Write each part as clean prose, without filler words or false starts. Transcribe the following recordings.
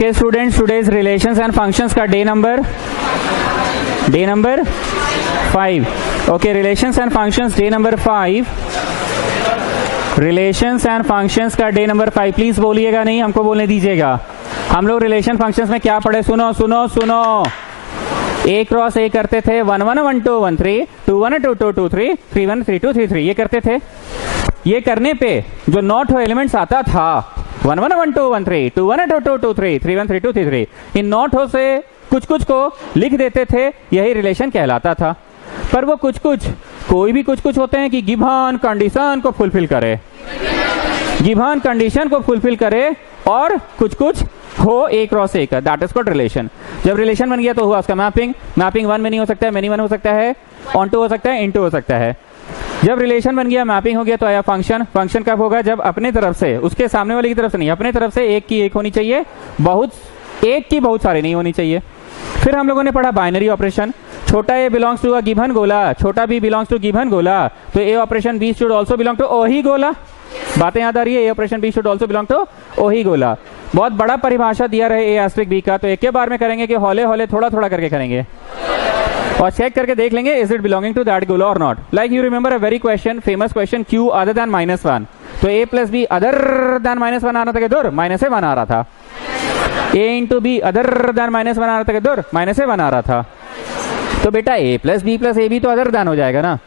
Okay, students, today's relations and functions का day number 5. Okay, relations and functions day number 5. Relations and functions का day number 5. Please बोलिएगा नहीं, हमको बोलने दीजिएगा. हम लोग रिलेशन फंक्शंस में क्या पढ़े? सुनो सुनो सुनो. ए क्रॉस ए करते थे, 1 1 1 2 1 3, 2 1 2 2 2 3, 3 1 3 2 3 3, ये करते थे. ये करने पे जो नॉट हो एलिमेंट्स आता था 1 1 1 2 1 3, 2 1 2 2 2 3, 3 1 3 2 3 3, इन नॉट हो से कुछ कुछ को लिख देते थे, यही रिलेशन कहलाता था. पर वो कुछ कुछ, कोई भी कुछ कुछ होते हैं कि गिवन कंडीशन को फुलफिल करे, गिवन कंडीशन को फुलफिल करे और कुछ कुछ हो ए क्रॉस ए का, दैट इज कॉल्ड रिलेशन. जब रिलेशन बन गया तो हुआ उसका मैपिंग. मैपिंग 1 में नहीं हो सकता है, मेनी 1 हो सकता है, ऑन टू हो सकता है, इनटू हो सकता है. जब रिलेशन बन गया, मैपिंग हो गया, तो आया फंक्शन. फंक्शन कब होगा? जब अपने तरफ से, उसके सामने वाले की तरफ से नहीं, अपने तरफ से एक की एक होनी चाहिए, बहुत एक की बहुत सारी नहीं होनी चाहिए. फिर हम लोगों ने पढ़ा बाइनरी ऑपरेशन. छोटा A belongs to a given गोला, छोटा बी बिलोंग्स टू गिवन गोला, तो A operation B should also belong to ओही गोला. बातें याद आ रही है? A operation B should also belong to ओही गोला. बहुत बड़ा परिभाषा दिया रहे ए एस्ट्रिक बी का, तो एक के बार में करेंगे कि हौले हौले थोड़ा थोड़ा करके करेंगे और चेक करके देख लेंगे is it belonging to that गोला और not. Like you remember a very question, famous question, Q other than -1, तो a plus b other than -1 आ रहा था कि दूर -1 आ रहा था. A into b other than -1 आ रहा था कि दूर -1 आ रहा था. तो बेटा ए प्लस बी तो अदर देन हो जाएगा ना.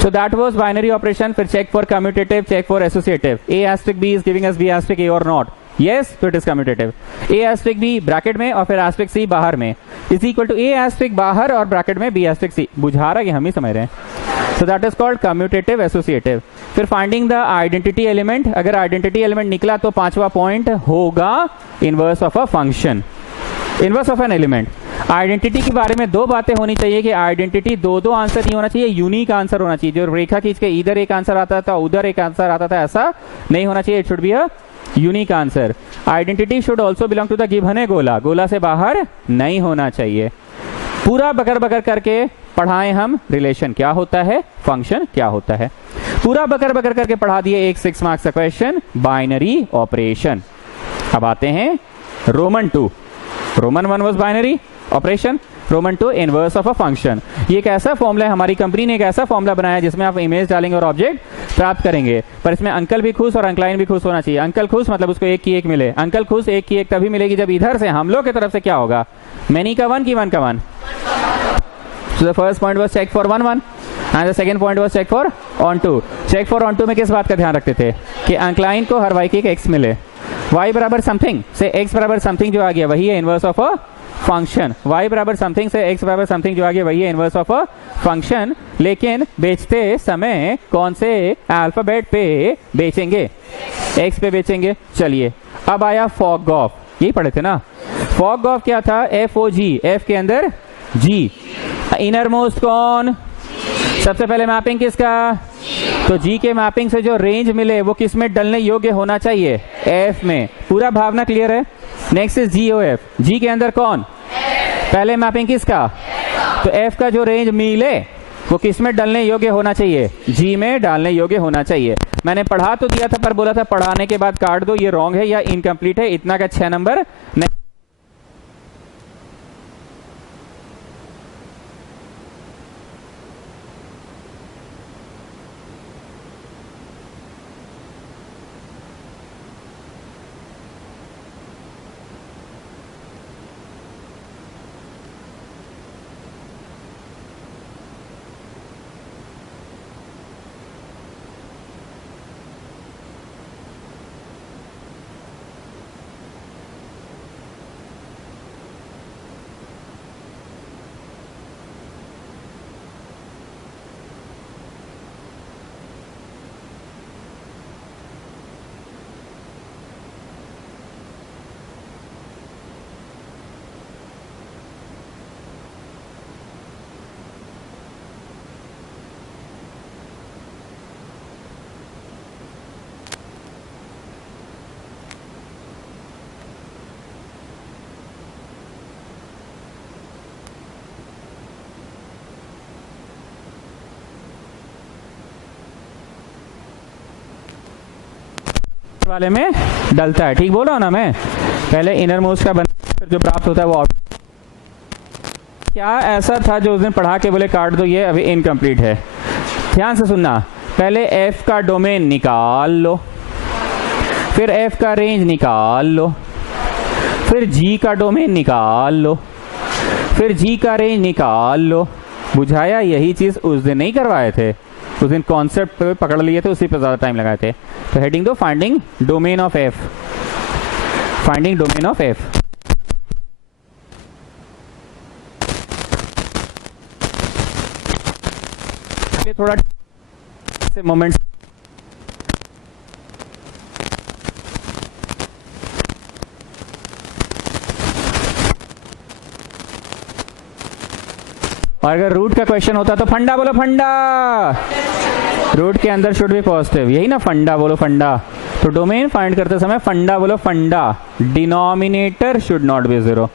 So that was binary operation. फिर check for commutative, check for associative. A asterisk B is giving us B asterisk A or not. Yes, तो it is commutative. A asterisk B bracket में और फिर asterisk C बाहर में is equal to A asterisk बाहर और bracket में B asterisk C. बुझा रहा है कि हम ही समझ रहे हैं. So that is called commutative associative. फिर finding the identity element. अगर identity element निकला तो पांचवा पॉइंट होगा inverse of a function, inverse of an element. Identity के बारे में दो बातें होनी चाहिए कि आइडेंटिटी दो आंसर नहीं होना चाहिए, यूनिक आंसर होना चाहिए. जो रेखा खींच के इधर एक आंसर आता था उधर एक आंसर आता था, ऐसा नहीं होना चाहिए. It should be a unique answer. Identity should also belong to the given a गोला, गोला से बाहर नहीं होना चाहिए. पूरा बकर बकर करके पढ़ाएं हम रिलेशन क्या होता है, फंक्शन क्या होता है. पूरा बकर बकर करके पढ़ा दिए एक 6 मार्क्स का क्वेश्चन, बाइनरी ऑपरेशन. अब आते हैं Roman 2. Roman 1 was binary operation, Roman 2 inverse of a function. ये एक ऐसा फॉर्मूला है, हमारी कंपनी ने एक ऐसा फॉर्मूला बनाया जिसमें आप इमेज डालेंगे और ऑब्जेक्ट प्राप्त करेंगे. पर इसमें अंकल भी खुश और अंकलाइन भी खुश होना चाहिए. अंकल खुश मतलब उसको एक की एक मिले. अंकल खुश एक की एक तभी मिलेगी जब इधर से हम लोग की तरफ से क्या होगा, मैनी का 1 की 1 का 1. So the first point was check for 1 1 and the second point was check for on 2. check for on 2 में किस बात का ध्यान रखते थे कि अंकलाइन को हर y की एक x मिले. y बराबर समथिंग से x बराबर समथिंग जो आ गया वही है inverse of a function. y बराबर समथिंग से x बराबर समथिंग जो आ गया वही है इनवर्स ऑफ अ फंक्शन. लेकिन बेचते समय कौन से अल्फाबेट पे बेचेंगे? x पे बेचेंगे. चलिए अब आया फॉग ऑफ, यही पढ़े थे ना. फॉग ऑफ क्या था? FOG, f के अंदर g. इनर मोस्ट कौन? सबसे पहले मैपिंग किसका? तो जी के मैपिंग से जो रेंज मिले वो किस में डलने योग्य होना चाहिए? एफ में. पूरा भावना क्लियर है. Next is G O F. G के अंदर कौन? पहले मैपिंग किसका? तो एफ का जो रेंज मिले वो किस में डलने योग्य होना चाहिए? जी में डालने योग्य होना चाहिए. मैंने पढ़ा तो दिया था पर बोला था पढ़ाने के बाद काट दो, ये रॉन्ग है या इनकम्प्लीट है. इतना का 6 नंबर नहीं. वाले में डलता है. ठीक बोला ना मैं? पहले इनर मोस्ट का फिर जो प्राप्त होता है वो क्या ऐसा था जो उस दिन पढ़ा के बोले काट दो, ये अभी इनकम्प्लीट है। ध्यान से सुनना, पहले एफ का डोमेन निकाल लो, फिर एफ का रेंज निकाल लो, फिर जी का डोमेन निकाल लो, फिर जी का रेंज निकाल लो। बुझाया? यही चीज उस दिन नहीं करवाए थे, उस दिन कॉन्सेप्ट पे पकड़ लिए थे, उसी पे ज्यादा टाइम लगाए थे। तो हेडिंग दो finding domain of F, finding domain of F. थोड़ा से मोमेंट्स और अगर रूट का क्वेश्चन होता तो फंडा बोलो फंडा, रूट के अंदर शुड बी पॉजिटिव, यही ना फंडा बोलो फंडा। तो डोमेन फाइंड करते समय फंडा बोलो फंडा, denominator should not be zero.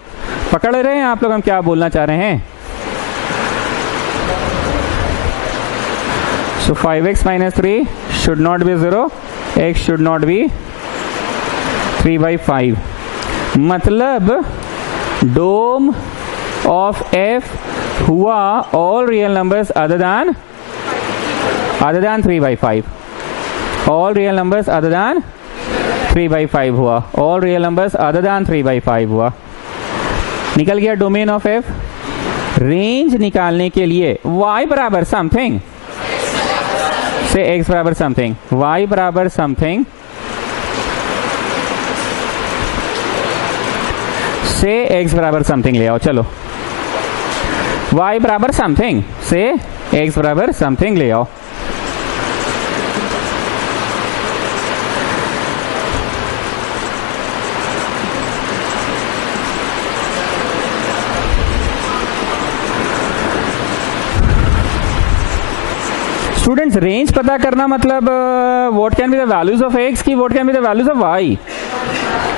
पकड़ रहे हैं आप लोग हम क्या बोलना चाह रहे हैं? So 5x minus 3 should not be 0, x should not be 3/5। मतलब डोम ऑफ f हुआ all real numbers other than 3/5, all real numbers other than 3/5 हुआ, all real numbers other than 3/5 हुआ। निकल गया डोमेन ऑफ f। रेंज निकालने के लिए y बराबर समथिंग से x बराबर समथिंग, y बराबर समथिंग से x बराबर समथिंग ले आओ। चलो y बराबर समथिंग से x बराबर समथिंग ले आओ। स्टूडेंट्स रेंज पता करना मतलब what can be the values of X की what can be the values of Y.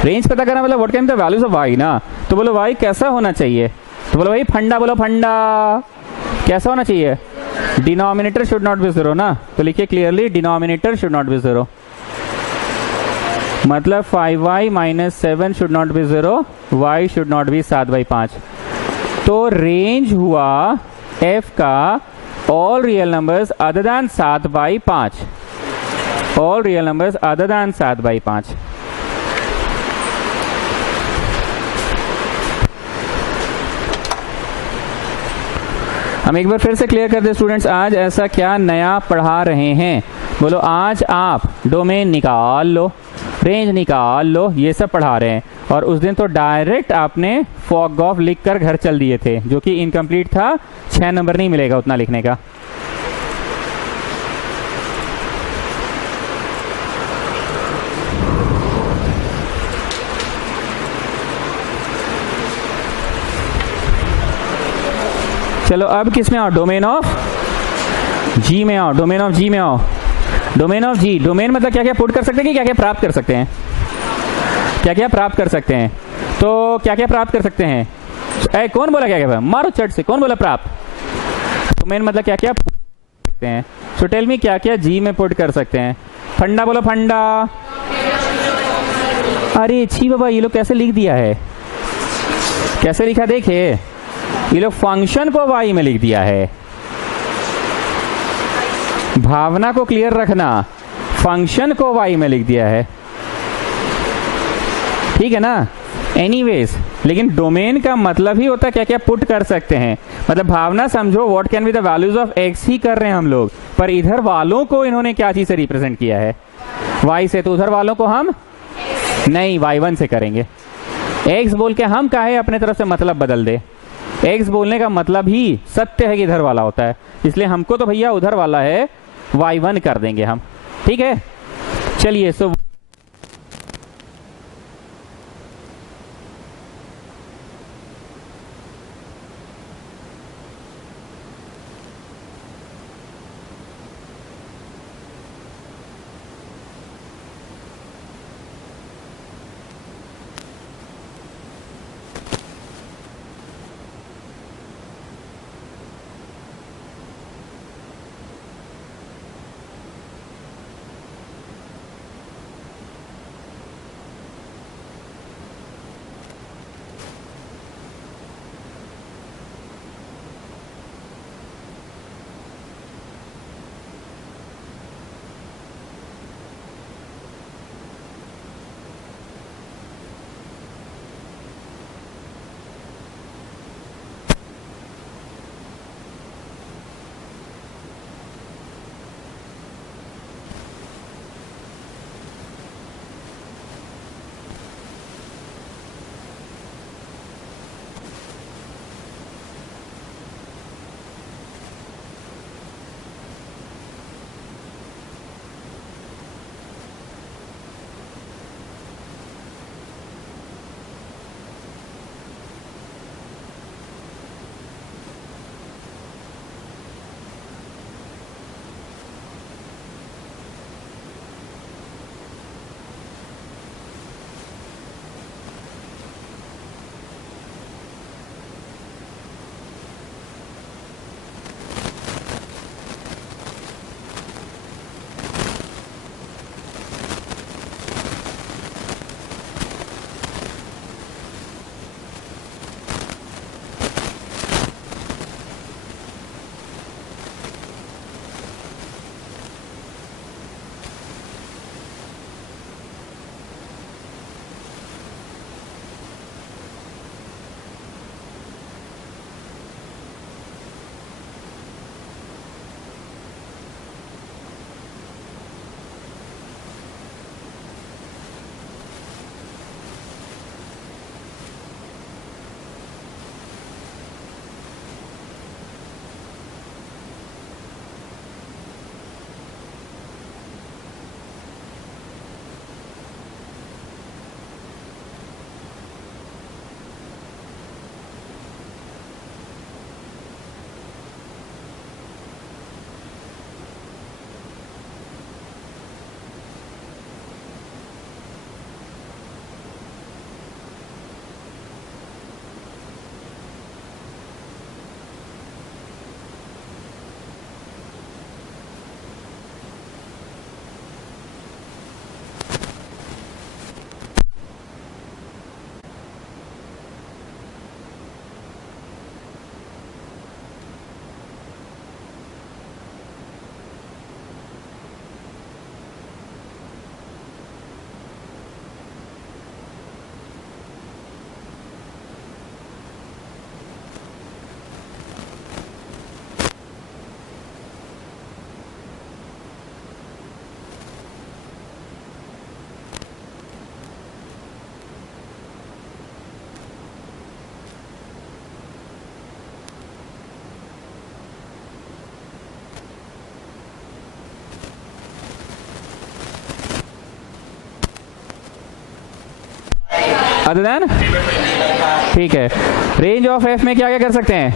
Range पता करना मतलब what can be the values of Y ना। तो बोलो वाई कैसा होना चाहिए? तो बोलो भाई फंडा बोलो फंडा कैसा होना चाहिए? Denominator should not be zero ना। तो लिखिए clearly denominator should not be zero, मतलब 5y minus 7 should not be zero, y should not be 7/5। तो रेंज हुआ f का all real numbers other than 7/5, all real numbers other than 7/5। हम एक बार फिर से क्लियर कर दे स्टूडेंट्स, आज ऐसा क्या नया पढ़ा रहे हैं? बोलो आज आप डोमेन निकाल लो, रेंज निकाल लो, ये सब पढ़ा रहे हैं। और उस दिन तो डायरेक्ट आपने फॉग ऑफ लिख कर घर चल दिए थे, जो कि इनकम्प्लीट था, 6 नंबर नहीं मिलेगा उतना लिखने का। चलो अब किस में आओ? डोमेन ऑफ जी में आओ, डोमेन ऑफ जी में आओ। डोमेन ऑफ जी, डोमेन मतलब क्या क्या पुट कर सकते हैं कि क्या क्या प्राप्त कर सकते हैं? क्या क्या प्राप्त कर सकते हैं? तो क्या क्या प्राप्त कर सकते हैं? कौन बोला क्या क्या? मारो चट से, कौन बोला प्राप्त? डोमेन मतलब क्या क्या पुट कर सकते हैं? सो टेल मी क्या क्या जी में पुट कर सकते हैं? फंडा बोलो फंडा। अरे छी बाबा, ये लोग कैसे लिख दिया है? कैसे लिखा देखे, ये लोग फंक्शन को वाई में लिख दिया है। भावना को क्लियर रखना, फंक्शन को वाई में लिख दिया है, ठीक है ना? एनीवेज, लेकिन डोमेन का मतलब ही होता है क्या क्या पुट कर सकते हैं। मतलब भावना समझो what can be the values of X ही कर रहे हैं हम लोग, पर इधर वालों को इन्होंने क्या चीज से रिप्रेजेंट किया है? वाई से। तो उधर वालों को हम नहीं y1 से करेंगे। एक्स बोल के हम काहे अपने तरफ से मतलब बदल दे? एक्स बोलने का मतलब ही सत्य है कि इधर वाला होता है, इसलिए हमको तो भैया उधर वाला है, y1 कर देंगे हम, ठीक है? चलिए सो अदर देन, ठीक है। रेंज ऑफ एफ में क्या क्या कर सकते हैं?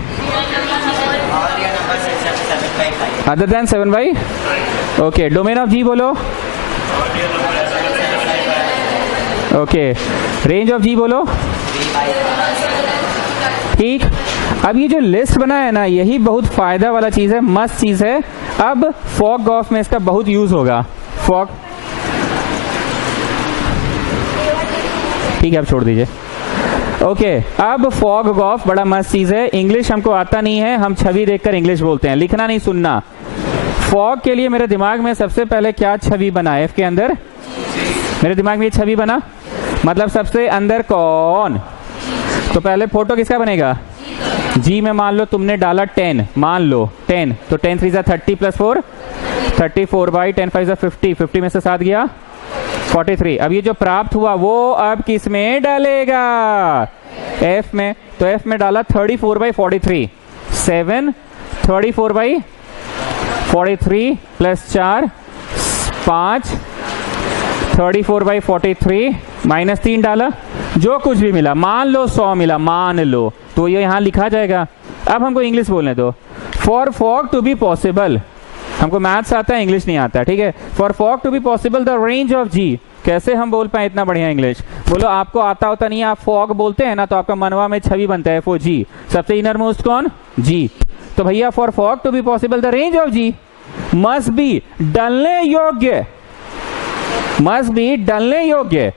Other than 7/, okay. Domain of G बोलो, ओके। रेंज ऑफ जी बोलो, ठीक। अब ये जो लिस्ट बना है ना, यही बहुत फायदा वाला चीज है, मस्त चीज है। अब फॉग गॉफ में इसका बहुत यूज होगा, फॉग, ठीक है, अब छोड़ दीजिए, ओके। अब फॉग गॉफ बड़ा मस्त चीज है। इंग्लिश हमको आता नहीं है, हम छवि देखकर इंग्लिश बोलते हैं, लिखना नहीं सुनना। फॉग के लिए मेरे दिमाग में सबसे पहले क्या छवि बना है? एफ के अंदर मेरे दिमाग में ये छवि बना, मतलब सबसे अंदर कौन? तो पहले फोटो किसका बनेगा? जी में मान लो तुमने डाला 10, मान लो 10, तो 10 3 30 प्लस 4 34/10 5 50, 50 में से 7 गया 43। अब ये जो प्राप्त हुआ वो अब किस में डालेगा? एफ में। तो एफ में डाला 34/43, 7 34/43 प्लस 4 5 34/43 माइनस 3 डाला, जो कुछ भी मिला, मान लो 100 मिला, मान लो, तो ये यहां लिखा जाएगा। अब हमको इंग्लिश बोलने दो। For fog to be possible, हमको मैथ्स आता है, इंग्लिश नहीं आता, ठीक है। For fog to be possible the range of G, कैसे हम बोल पाए इतना बढ़िया इंग्लिश? बोलो, आपको आता होता नहीं है, आप फॉग बोलते हैं ना, तो आपका मनवा में छवि बनता है फो जी, सबसे इनर मोस्ट कौन? जी। तो भैया for fog to be possible the range of G must be डलने योग्य, मस्ट बी डलने योग्य,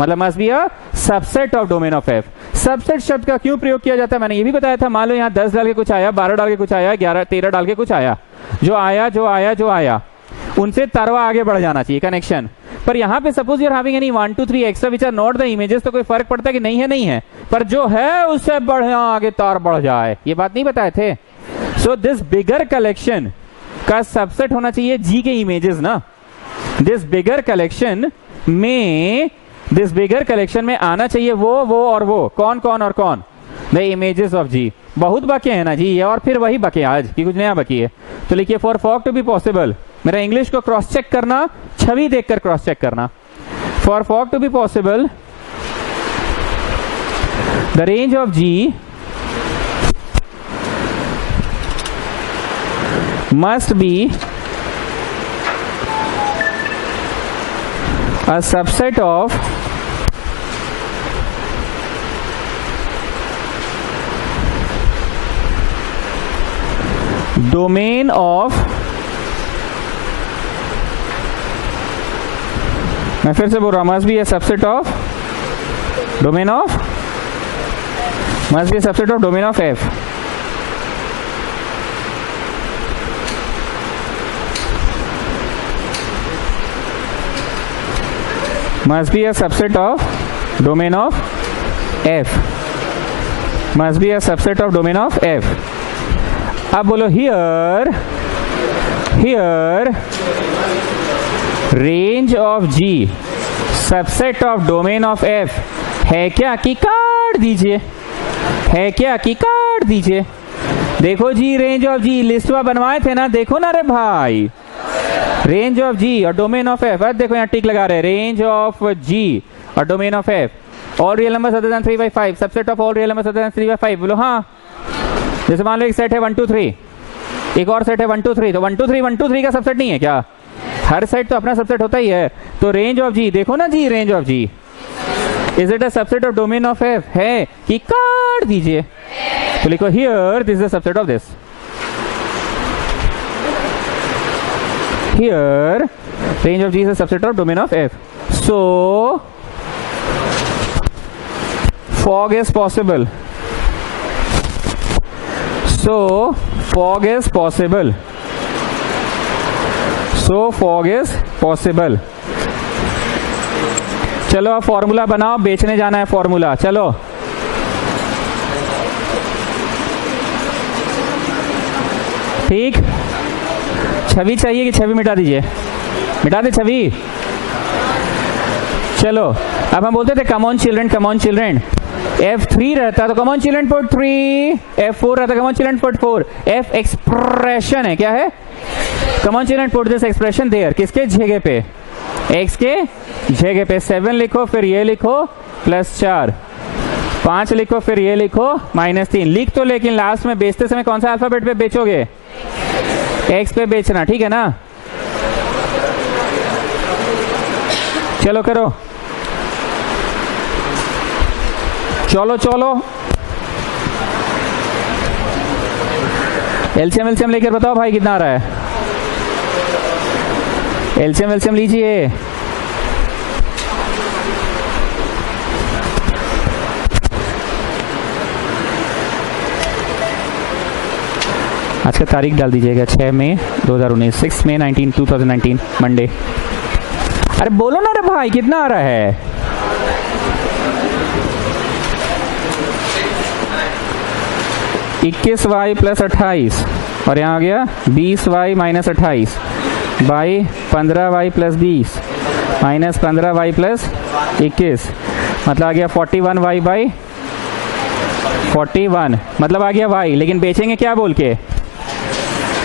मतलब must be a subset of domain of F. Subset शब्द का क्यों प्रयोग किया जाता है मैंने ये भी बताया था। मान लो यहाँ 10 डाल के कुछ आया, 12 डाल के कुछ आया, 11 13 डाल के कुछ आया, जो आया उनसे तरवा आगे बढ़ जाना चाहिए, कनेक्शन। पर यहाँ पे suppose you are having any 1 2 3 extra which are not the images, तो कोई फर्क पड़ता है कि नहीं है? नहीं है, पर जो है उससे बढ़िया आगे तार बढ़ जाए, ये बात नहीं बताए थे। सो दिस बिगर कलेक्शन का सबसेट होना चाहिए जी के इमेजेस ना। दिस बिगर कलेक्शन में आना चाहिए वो और वो, कौन कौन और कौन? द इमेजेस ऑफ जी। बहुत बाकी है ना जी ये, और फिर वही बाकी आज की कुछ नया बाकी है। तो लिखिए for fog to be possible, मेरा इंग्लिश को क्रॉस चेक करना, छवि देखकर क्रॉस चेक करना। For fog to be possible the range of g must be a subset of domain of, मैं फिर से बोल रहा हूं, must be a subset of domain of, must be a subset of domain of F। must be a subset of domain of F, must be a subset of domain of F। अब बोलो here range of G subset of domain of F है क्या? कि काट दीजिए, है क्या? कि काट दीजिए। देखो जी, रेंज ऑफ जी लिस्टवा बनवाए थे ना, देखो ना रे भाई, रेंज ऑफ जी और डोमेन ऑफ एफ। देखो यहाँ टिक लगा रहे, रेंज ऑफ जी और domain of F. All real numbers other than 3/5, subset of all real numbers other than 3/5। बोलो हाँ। जैसे मान लो एक सेट है 1 2 3, एक और सेट है 1 2 3, तो 1 2 3 का सबसेट नहीं है क्या? हर सेट तो अपना सबसेट होता ही है। तो रेंज ऑफ जी देखो ना जी, range of G is it a subset of domain of F? है कि काट दीजिए। तो लिखो here this is the subset of this. Here range of G is a subset of domain of F. So fog is possible. So fog is possible. So fog is possible. चलो अब formula बनाओ, बेचने जाना है formula. चलो ठीक, छवि चाहिए कि छवि मिटा दीजिए? मिटा दे छवि। चलो अब हम बोलते थे कम on children, come on children. F3 रहता तो कम ऑन चिल्ड्रन पुट 3, F4 रहता come on children put 4। F expression है, क्या है? Come on children put this expression there, किसके जगह पे? x के जगह पे 7 लिखो, फिर ये लिखो +4, 5 लिखो, फिर ये लिखो -3 लिख तो, लेकिन लास्ट में बेचते समय कौन सा अल्फाबेट पे बेचोगे? x पे बेचना, ठीक है ना? चलो करो, चलो चलो, एलसीएम लेकर बताओ भाई कितना आ रहा है? एलसीएम लीजिए। आज का तारीख डाल दीजिएगा 6 मई 2019, 6 मई 2019 मंडे। अरे बोलो ना रे भाई कितना आ रहा है? (21y + 28) और यहाँ आ गया 20y - 28 by 15y + 20 minus 15y + 21, मतलब आ गया 41y बाई 41, मतलब आ गया y। लेकिन बेचेंगे क्या बोल के?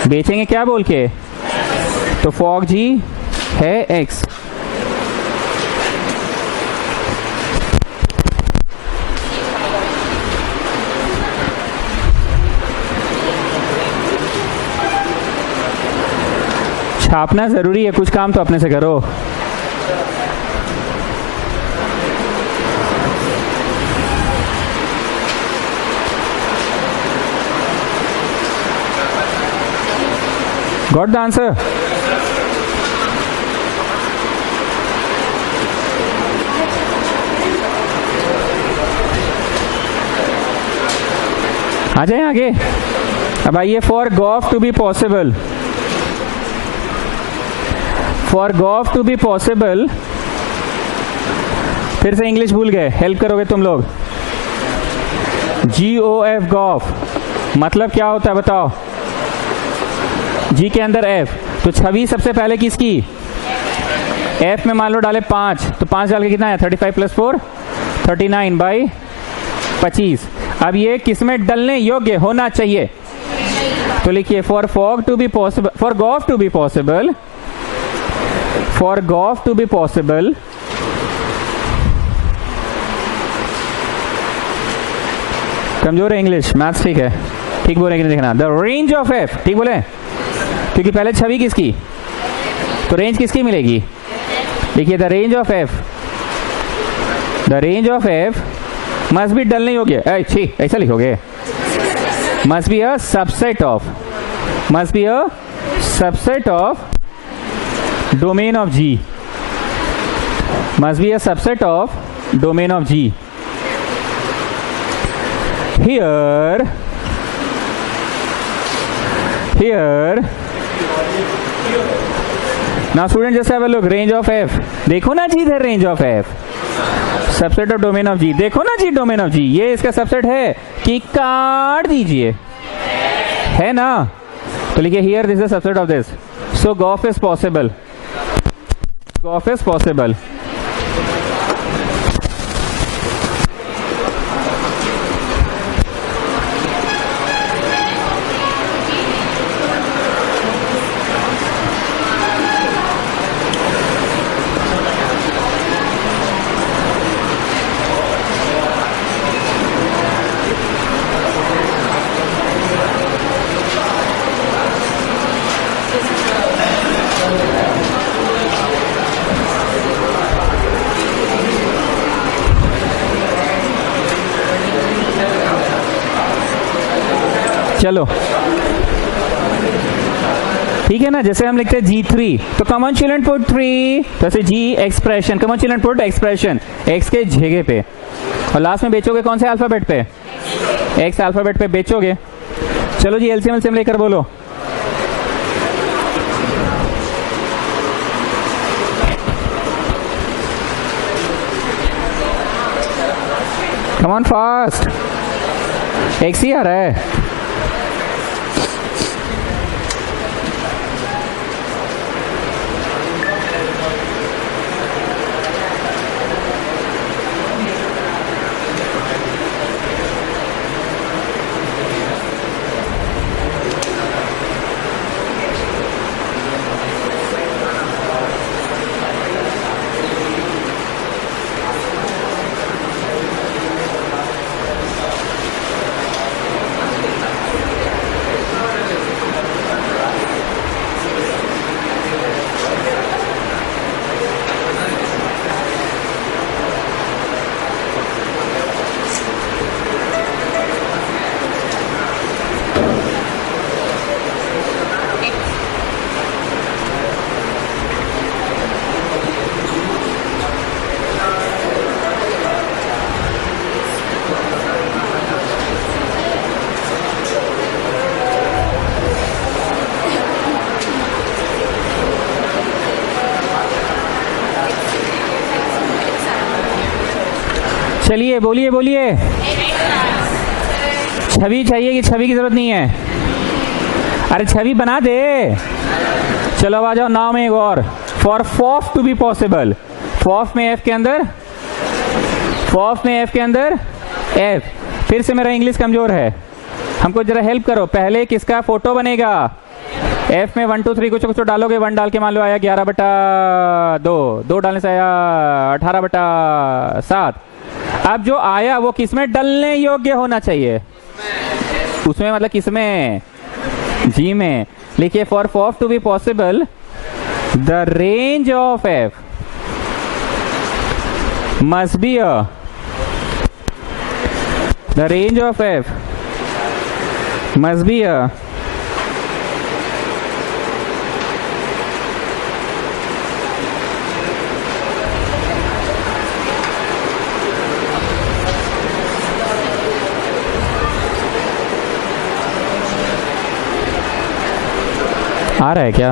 बेचेंगे क्या बोल के? तो फॉग जी है x। छापना जरूरी है, कुछ काम तो अपने से करो। Got the answer? आ जाए आगे। अब आइए, for gof to be possible, for gof to be possible, फिर से इंग्लिश भूल गए, हेल्प करोगे तुम लोग? GOF गॉफ मतलब क्या होता है बताओ? G के अंदर F, तो छवि सबसे पहले किसकी? F में मान लो डाले 5, तो 5 डाल के कितना है? 35 + 4 39 बाई 25। अब ये किसमें डलने योग्य होना चाहिए? तो लिखिए for fog to be possible, for gof to be possible, for gof to be possible, कमजोर है इंग्लिश, मैथ्स ठीक है, ठीक बोले कि नहीं देखना। द रेंज ऑफ F, ठीक बोले? क्योंकि पहले छवि किसकी, तो रेंज किसकी मिलेगी? देखिए the range of F, the range of F must be डलने योग्य, ऐसा लिखोगे, must be a subset of, must be a subset of domain of G, must be a subset of domain of G. Here now student just have a look, range of F, देखो ना जी इधर range of F, subset of domain of G, देखो ना जी domain of G, ये इसका subset है कि काट दीजिए, है ना? तो लिखिए here this is a subset of this, so GOF is possible, GOF is possible. चलो ठीक है ना, जैसे हम लिखते हैं G3, तो कॉमन चिल्ड्रन पुट 3, जैसे G expression, common children put expression x के जगह पे, और लास्ट में बेचोगे कौन से अल्फाबेट पे? x अल्फाबेट पे बेचोगे। चलो जी एलसीएम लेकर बोलो। कम ऑन फास्ट, x ही आ रहा है। चलिए बोलिए बोलिए। छवि चाहिए कि छवि की जरूरत नहीं है? अरे छवि बना दे। चलो आ जाओ, नाम एक और। फॉर फॉफ टू बी पॉसिबल, फॉफ में एफ के अंदर, फॉफ में एफ के अंदर एफ। फिर से मेरा इंग्लिश कमजोर है, हमको जरा हेल्प करो। पहले किसका फोटो बनेगा? एफ में 1 2 3 कुछ कुछ डालोगे, 1 डाल के मान लो आया 11/2, 2 डालने से आया 18/7। अब जो आया वो किसमें डलने योग्य होना चाहिए? उसमें मतलब किसमें? जी में। लिखिए for फॉफ to be possible the range of f must be the range of f must be a आ रहा है क्या?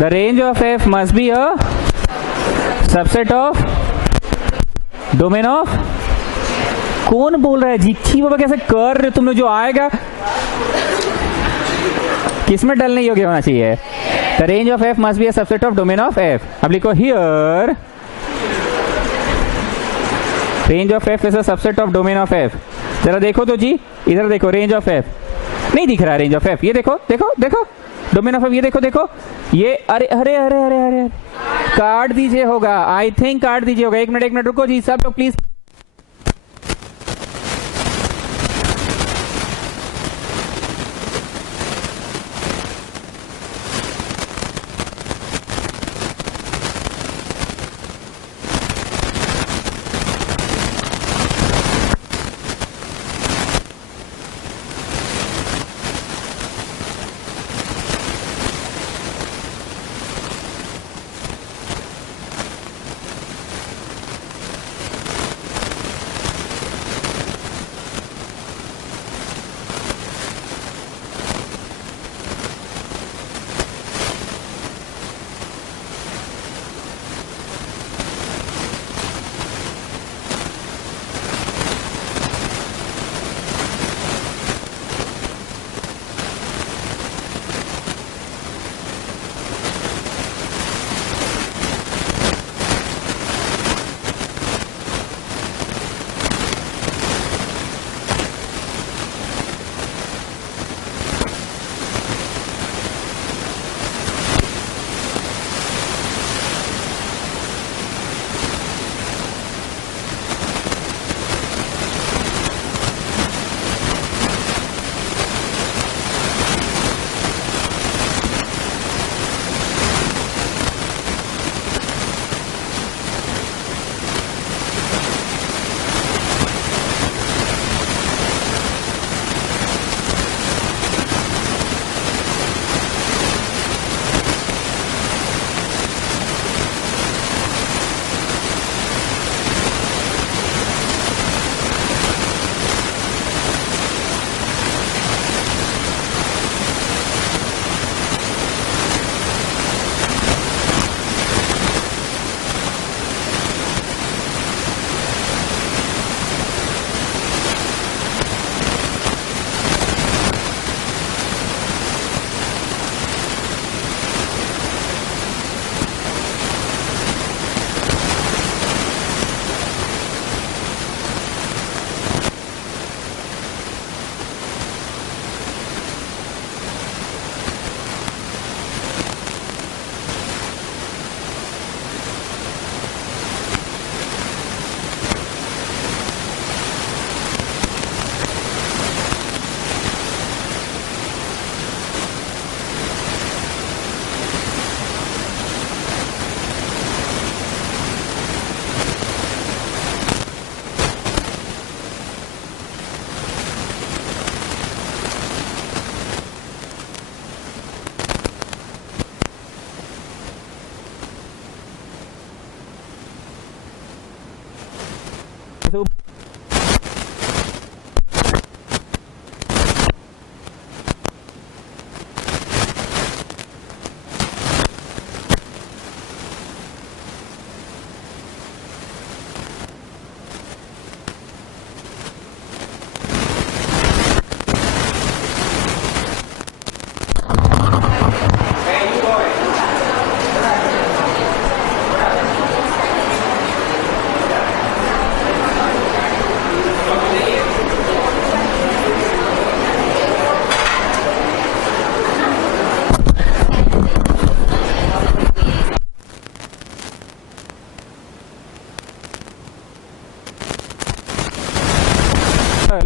The range of f must be a subset of domain of। कौन बोल रहा है जी? छी बाबा कैसे कर रहे हो तुम लोग? जो आएगा किसमें डलने योग्य होना चाहिए? The range of f must be a subset of domain of f। अब लिखो here range of f is a subset of domain of f। जरा देखो तो जी, इधर देखो, रेंज ऑफ f नहीं दिख रहा है। रेंज ऑफ f ये देखो देखो देखो, डोमेन ऑफ f ये देखो देखो ये। अरे अरे अरे अरे अरे काट दीजिए होगा, आई थिंक काट दीजिए होगा। एक मिनट रुको जी सब लोग प्लीज।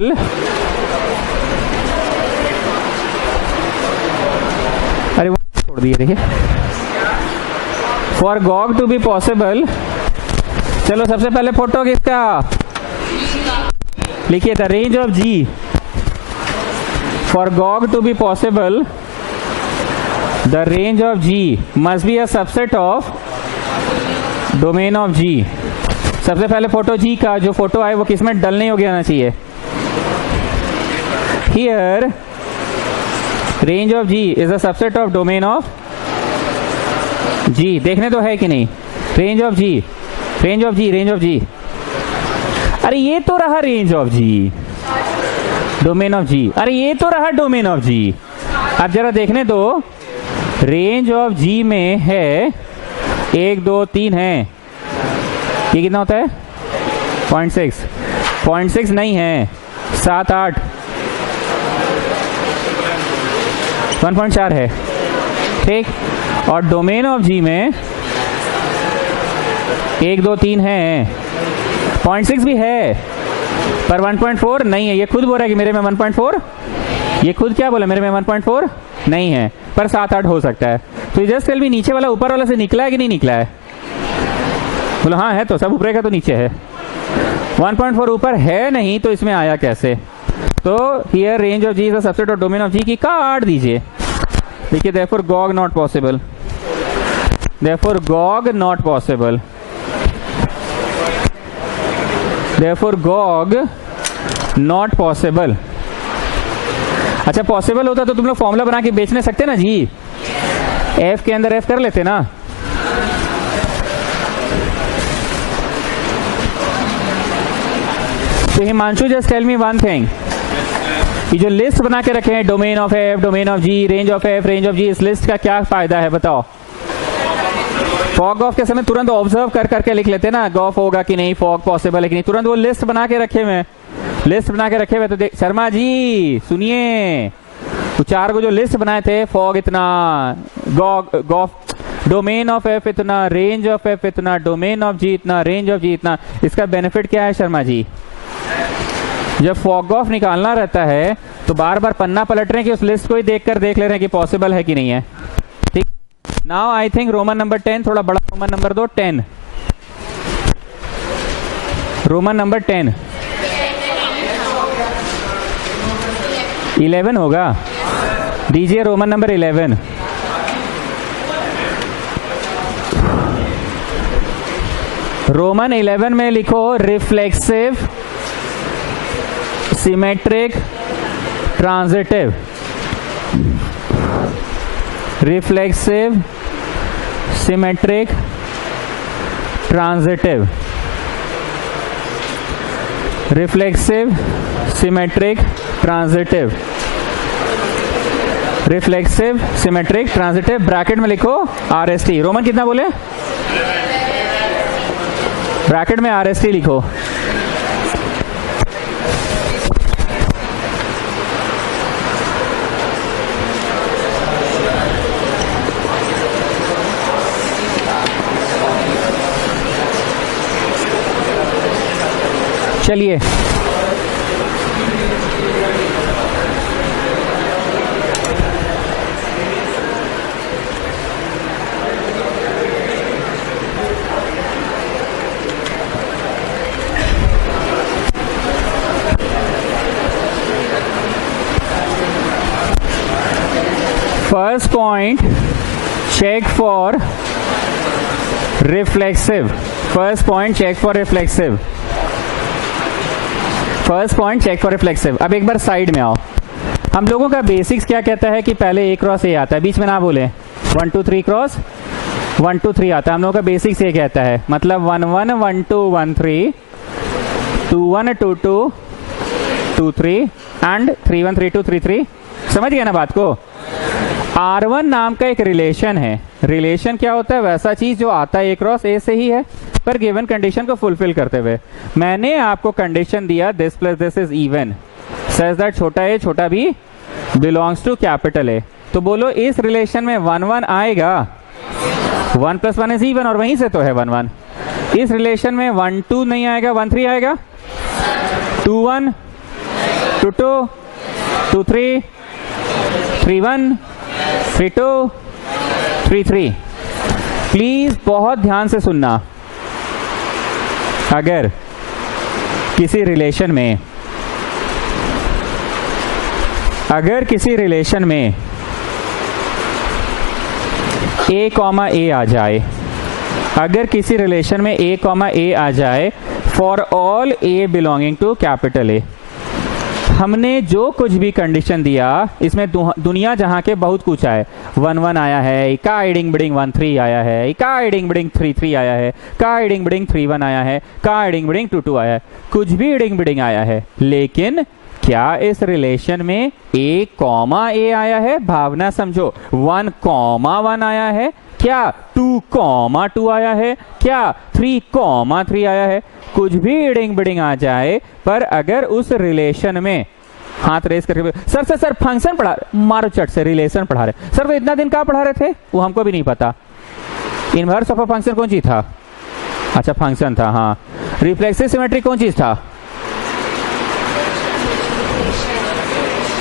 पॉसिबल, अरे छोड़ दिए, देखिए फॉर गॉग टू बी पॉसिबल, चलो सबसे पहले फोटो किसका लिखिए, the range of G for गॉग to be possible, the range of G must be a subset of domain of G. सबसे पहले फोटो जी का जो फोटो आए वो किसमें डल नहीं हो गया होना चाहिए। Here range of G is a subset of domain of G. देखने तो है कि नहीं, range of G, range of G, range of G, अरे ये तो रहा range of G, domain of G, अरे ये तो रहा डोमेन ऑफ जी। अब जरा देखने दो, रेंज ऑफ जी में है 1 2 3 है, ये कितना होता है 0.6, 0.6 नहीं है 7 8, 1.4 है, ठीक। और डोमेन ऑफ जी में 1 2 3 है, 0.6 भी है पर 1.4 नहीं है। ये खुद बोल रहा है कि मेरे में 1.4, ये खुद क्या बोला मेरे में 1.4 नहीं है, पर 7 8 हो सकता है। तो जस्ट टेल मी नीचे वाला ऊपर वाला से निकला है कि नहीं निकला है। बोलो हाँ है, तो सब ऊपर का तो नीचे है, 1.4 ऊपर है नहीं तो इसमें आया कैसे। तो here range of G is the subset of domain of G की काट दीजिए, देखिए देयरफॉर गॉग नॉट पॉसिबल, देयरफॉर गॉग नॉट पॉसिबल, देयरफॉर गॉग नॉट पॉसिबल। अच्छा पॉसिबल होता तो तुम लोग फॉर्मूला बना के बेच नहीं सकते ना जी, एफ के अंदर एफ कर लेते ना। तो Himanshu just tell me one thing, ये जो लिस्ट बना के रखे हैं domain of F, domain of G, range of F, range of G, इस लिस्ट का क्या फायदा है बताओ। फॉग गॉफ के समय तुरंत ऑब्जर्व कर करके लिख लेते ना, गॉफ होगा कि नहीं, फॉग पॉसिबल है कि नहीं, तुरंत वो लिस्ट बना के रखे हुए, लिस्ट बना के रखे हुए। तो देख शर्मा जी सुनिए, तो 4 को जो लिस्ट बनाए थे, फॉग इतना, गॉफ, डोमेन ऑफ एफ इतना, रेंज ऑफ एफ इतना, डोमेन ऑफ जी इतना, रेंज ऑफ जी इतना, इसका बेनिफिट क्या है शर्मा जी, जब फॉग ऑफ निकालना रहता है तो बार बार पन्ना पलट रहे हैं कि उस लिस्ट को ही देख ले रहे हैं कि पॉसिबल है कि नहीं है, ठीक। Now I think Roman number 10, थोड़ा बड़ा रोमन नंबर दो, 10, रोमन नंबर 10, 11 होगा, दीजिए रोमन नंबर 11। रोमन 11 में लिखो reflexive, symmetric, transitive, reflexive, symmetric, transitive, reflexive, symmetric, transitive, reflexive, symmetric, transitive, bracket में लिखो आरएसटी। रोमन कितना बोले, ब्रैकेट में आरएसटी लिखो। चलिए first point, check for reflexive, first point check for reflexive, first point check for reflexive. अब एक बार side में आओ, हम लोगों का बेसिक्स क्या कहता है कि पहले A क्रॉस A आता है, बीच में ना बोले 1 2 3 क्रॉस 1 2 3 आता है, हम लोगों का बेसिक्स ये कहता है, मतलब 1 1 1 2 1 3, 2 1 2 2 2 3 एंड 3 1 3 2 3 3। समझ गए ना बात को। R1 नाम का एक रिलेशन है, रिलेशन क्या होता है, वैसा चीज जो आता है A क्रॉस A से ही है, पर गिवन कंडीशन को फुलफिल करते हुए। मैंने आपको कंडीशन दिया this plus this is even, such that छोटा a छोटा b belongs to capital A। तो बोलो इस रिलेशन में 1 1 आएगा, 1 + 1 इज इवन, और वहीं से तो है 1 1। इस रिलेशन में 1 2 नहीं आएगा, 1 3 आएगा, 2 1 2 2 2 3 3 1 3 2 3 3। प्लीज बहुत ध्यान से सुनना। अगर किसी रिलेशन में a कॉमा a आ जाए, अगर किसी रिलेशन में a कॉमा a आ जाए for all a belonging to capital A, हमने जो कुछ भी कंडीशन दिया इसमें दुनिया जहां के बहुत कुछ आए। 1 1 आया है, का एडिंग बिडिंग 1 3 आया है, का एडिंग बिडिंग 3 3 आया है, का एडिंग बिडिंग 3 1 आया है, का एडिंग बिडिंग 2 2 आया है, कुछ भी एडिंग बिडिंग आया है। लेकिन क्या इस रिलेशन में a कॉमा a आया है? भावना समझो। 1 कॉमा 1 आया है क्या? 2 कॉमा 2 आया है क्या? 3 कॉमा 3 आया है? कुछ भी एडिंग बिडिंग आ जाए, पर अगर उस रिलेशन में हाथ रेस करके सर फंक्शन पढ़ा, मारो चट से, रिलेशन पढ़ा रहे सर। वो इतना दिन कहाँ पढ़ा रहे थे वो हमको भी नहीं पता। इनवर्स ऑफ अ फंक्शन कौन चीज था? अच्छा फंक्शन था। हाँ, रिफ्लेक्सिव सिमेट्री कौन चीज था?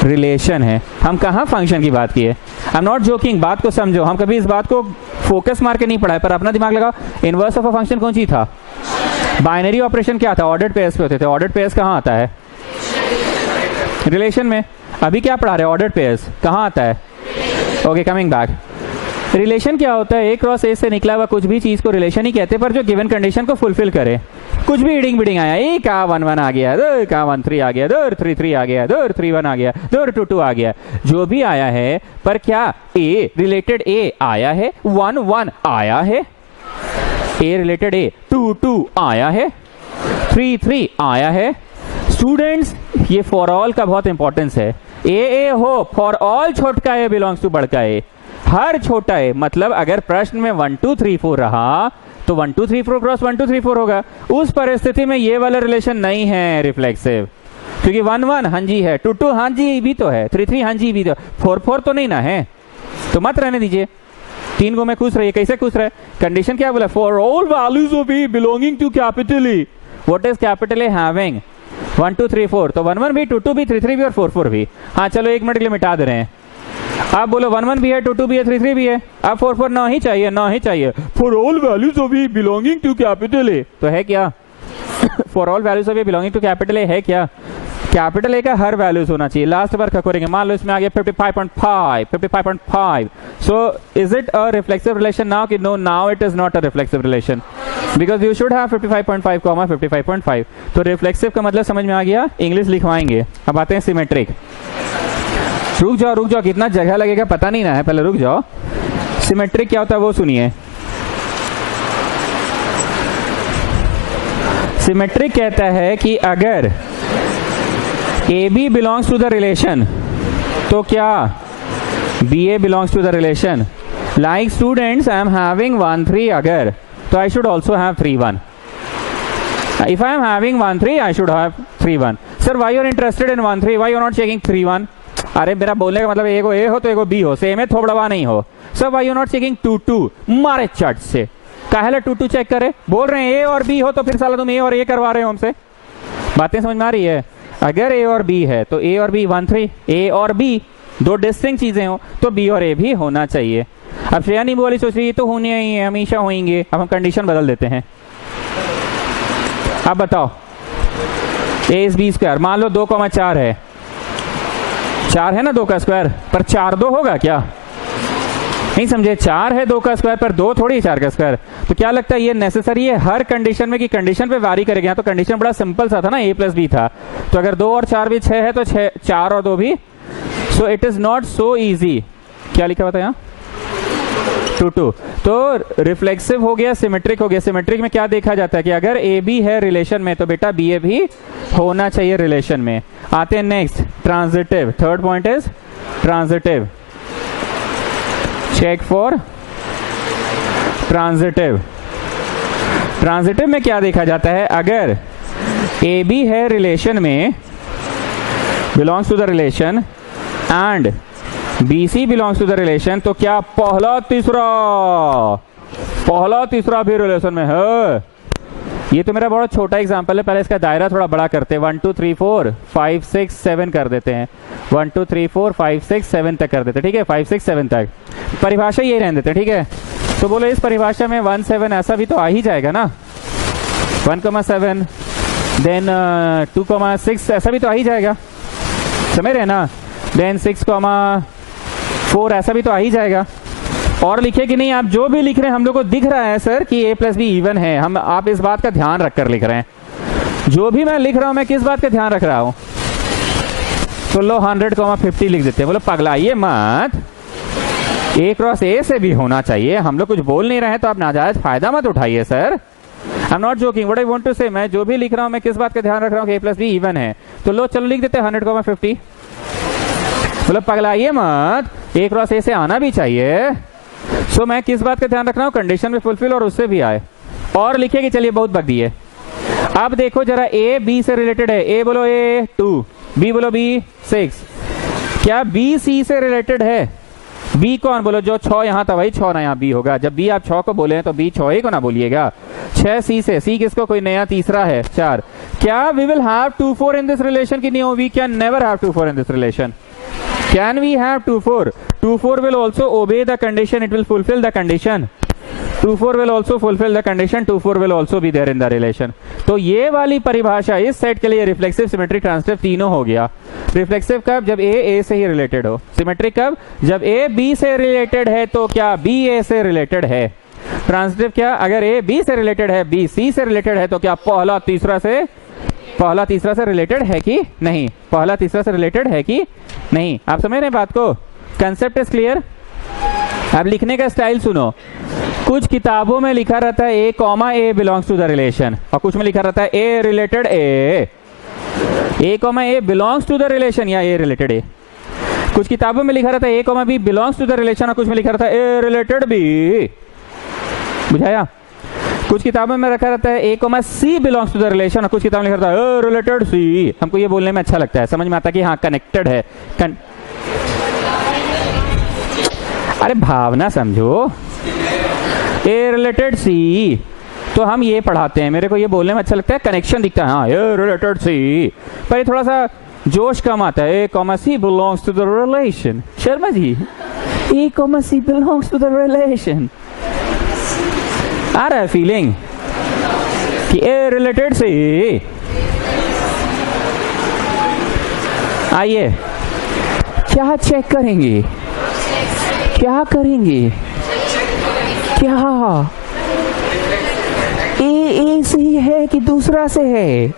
रिलेशन है। हम कहाँ फंक्शन की बात किए? आई एम नॉट जोकिंग, बात को समझो। हम कभी इस बात को फोकस मार के नहीं पढ़ाए, पर अपना दिमाग लगाओ। इनवर्स ऑफ अ फंक्शन कौन चीज था? बाइनरी ऑपरेशन क्या था? ऑर्डर्ड पेयर्स पे होते थे। ऑर्डर्ड पेयर्स कहाँ आता है? रिलेशन में। अभी क्या पढ़ा रहे हैं? ऑर्डर्ड पेयर्स कहाँ आता है? Okay, coming back. रिलेशन क्या होता है? a क्रॉस a से निकला हुआ कुछ भी चीज को रिलेशन ही कहते हैं, पर जो गिवन कंडीशन को फुलफिल करे। कुछ भी एडिंग बिडिंग आया, ए का 1 1 आ गया, दो का 1 3 आ गया, दो 3 3 आ गया, दो 3 1 आ गया, दो 2 2 आ गया, जो भी आया है, पर क्या a रिलेटेड a आया है? 1 1 आया है, a रिलेटेड a 2 2 आया है, 3 3 आया है। स्टूडेंट्स, ये फॉर ऑल का बहुत इंपॉर्टेंस है। ए हो, फॉर ऑल छोटका ए बिलोंग्स टू बड़का ए। हर छोटा ए, मतलब अगर प्रश्न में 1 2 3 4 रहा तो 1 2 3 4 क्रॉस 1 2 3 4 होगा। उस परिस्थिति में ये वाला रिलेशन नहीं है रिफ्लेक्सिव, क्योंकि 1 1 हाँ जी है, 2 2 हाँ जी भी तो है, 3 3 हाँ जी भी तो, 4 4 तो नहीं ना है, तो मत रहने दीजिए। 3 को में खुश रहिए। कैसे खुश रहे? कंडीशन क्या बोला? For all values of a belonging to capital A. What is capital A having? 1 2 3 4, तो 1 1 भी, 2 2 भी, 3 3 भी और 4 4 भी। हाँ चलो 1 मिनट के लिए मिटा दे रहे हैं। आप बोलो 1 1 भी है, 2 2 भी है, 3 3 भी है, अब 4 4 ना ही चाहिए, ना ही चाहिए। For all values of a belonging to capital A, तो है क्या? For all values of a belonging to capital A है क्या? कैपिटल ए का हर वैल्यूज होना चाहिए। लास्ट बार खकोरेंगे, मान लो इसमें आ गया 55.5 55.5, so is it a reflexive relation now? कि no, now it is not a reflexive relation, because you should have 55.5 comma 55.5। तो रिफ्लेक्सिव का मतलब समझ में आ गया, इंग्लिश लिखवाएंगे। अब आते हैं सिमेट्रिक। रुक जाओ, कितना जगह लगेगा पता नहीं ना है, पहले रुक जाओ। सिमेट्रिक क्या होता है वो सुनिए। सिमेट्रिक कहता है कि अगर a b belongs to the relation, तो क्या b a belongs to the relation? Like students, I am having 1 3 अगर, तो I should also have 3 1। If I am having 1 3, I should have 3 1। Sir why you are interested in 1 3, why you are not checking 3 1? अरे मेरा बोलने का मतलब एगो ए हो तो एगो बी हो, सेम है, थोबड़वा नहीं हो। Sir why you not checking 2 2? मारे चट से, काहे 2 2 चेक करे? बोल रहे हैं ए और बी हो, तो फिर साला तुम ए और ए करवा रहे हो हमसे। बातें समझ में आ रही है? अगर ए और बी है तो ए और बी 1 3, ए और बी दो डिस्टिंक्ट चीजें हो तो बी और ए भी होना चाहिए। अब श्रेया नहीं बोली, सोच रही ये तो होने ही है, हमेशा होंगे। अब हम कंडीशन बदल देते हैं। अब बताओ, ए इज बी स्क्वायर, मान लो 2,4 है, 4 है ना 2 का स्क्वायर, पर 4 2 होगा क्या? नहीं समझे? 4 है 2 का स्क्वायर, पर 2 थोड़ी 4 का स्क्वायर। तो क्या लगता है ये नेसेसरी है हर कंडीशन में कि कंडीशन पे वारी करेगा? तो कंडीशन बड़ा सिंपल सा था ना, a प्लस बी था, तो अगर 2 और 4 भी 6 है तो 6 4 और 2 भी, so it is not so easy. क्या लिखा हुआ था यहाँ? 2 2। तो रिफ्लेक्सिव हो गया, सिमेट्रिक हो गया। सिमेट्रिक में क्या देखा जाता है कि अगर ए बी है रिलेशन में तो बेटा बी ए भी होना चाहिए रिलेशन में। आते हैं next, transitive. Third point is transitive. Check for transitive. Transitive में क्या देखा जाता है? अगर ए बी है रिलेशन में, belongs to the relation, and b c belongs to the relation, तो क्या पहला तीसरा भी रिलेशन में है? ये तो मेरा बहुत छोटा एग्जांपल है, पहले इसका दायरा थोड़ा बड़ा करते हैं। 1 2 3 4 5 6 7 कर देते हैं। 1 2 3 4 5 6 7 तक कर देते हैं, ठीक है, 5 6 7 तक परिभाषा ये रहने देते हैं, ठीक है। तो बोलो इस परिभाषा में 1 7 ऐसा भी तो आ ही जाएगा ना, 1,7 देन 2,6 ऐसा भी तो आ ही जाएगा, समझ रहे ना, देन 6,4 ऐसा भी तो आ ही जाएगा। और लिखे कि नहीं, आप जो भी लिख रहे हैं हम लोग को दिख रहा है सर कि a प्लस बी इवन है, हम आप इस बात का ध्यान रखकर लिख रहे हैं। जो भी मैं लिख रहा हूं मैं किस बात का ध्यान रख रहा हूं, तो लो 100,50 लिख देते हैं। बोलो पगलाइए मत, a क्रॉस a से भी होना चाहिए। हम लोग कुछ बोल नहीं रहे हैं तो आप नाजायज फायदा मत उठाइए sir. I am not joking, what I want to say, मैं जो भी लिख रहा हूं मैं किस बात का ध्यान रख रहा हूं कि a प्लस बी इवन है। तो लो चलो लिख देते हैं 100,50। बोलो पगलाइए मत, a क्रॉस a से आना भी चाहिए। सो मैं किस बात का ध्यान रख रहा हूं, कंडीशन में फुलफिल और उससे भी आए। और लिखिए कि चलिए बहुत बग दिए। अब देखो जरा a b से रिलेटेड है, a बोलो a 2, b बोलो b 6, क्या b c से रिलेटेड है? b कौन बोलो, जो 6 यहां था वही 6 ना यहाँ b होगा। जब b आप 6 को बोले तो b 6 ही को ना बोलिएगा। 6 c से, c किसको, कोई नया तीसरा है 4। क्या we will have 2 4 in this relation की नहीं, we can never have 2 4 in this relation. Can we have 2 4? 2 4 will also obey the condition, it will fulfill the condition. 2 4 will also fulfill the condition, 2 4 will also be there in the relation. तो ये वाली परिभाषा इस set के लिए reflexive, symmetric, transitive तीनों हो गया। रिफ्लेक्सिव कब, जब a से ही रिलेटेड हो। सिमेट्रिक कब, जब a b से रिलेटेड है तो क्या b a से रिलेटेड है। ट्रांसिटिव क्या, अगर a b से रिलेटेड है, b c से रिलेटेड है तो क्या पहला तीसरा से रिलेटेड है कि नहीं, पहला तीसरा से रिलेटेड है कि नहीं। आप समझ रहे हैं बात को, कंसेप्ट इज क्लियर। अब लिखने का स्टाइल सुनो, कुछ किताबों में लिखा रहता है a comma a belongs to the relation, और कुछ में लिखा रहता है a related a comma a belongs to the relation या a रिलेटेड a। कुछ किताबों में लिखा रहता है a comma b belongs to the relation, और कुछ में लिखा रहता है a रिलेटेड b। बुझाया? कुछ किताबों में रखा रहता है a comma c belongs to the relation, और कुछ किताबों में लिखा रहता है रिलेटेड c। हमको ये बोलने में अच्छा लगता है, समझ में आता है कि हाँ कनेक्टेड है। अरे भावना समझो, a रिलेटेड c, तो हम ये पढ़ाते हैं, मेरे को ये बोलने में अच्छा लगता है, कनेक्शन दिखता है, हाँ a रिलेटेड c। पर ये थोड़ा सा जोश कम आता है, a comma c belongs to the relation. Sharma ji, a comma c belongs to the relation, आ रहा है फीलिंग कि ए रिलेटेड से। आइए क्या चेक करेंगे, क्या करेंगे, क्या ए से ही है कि दूसरा से है,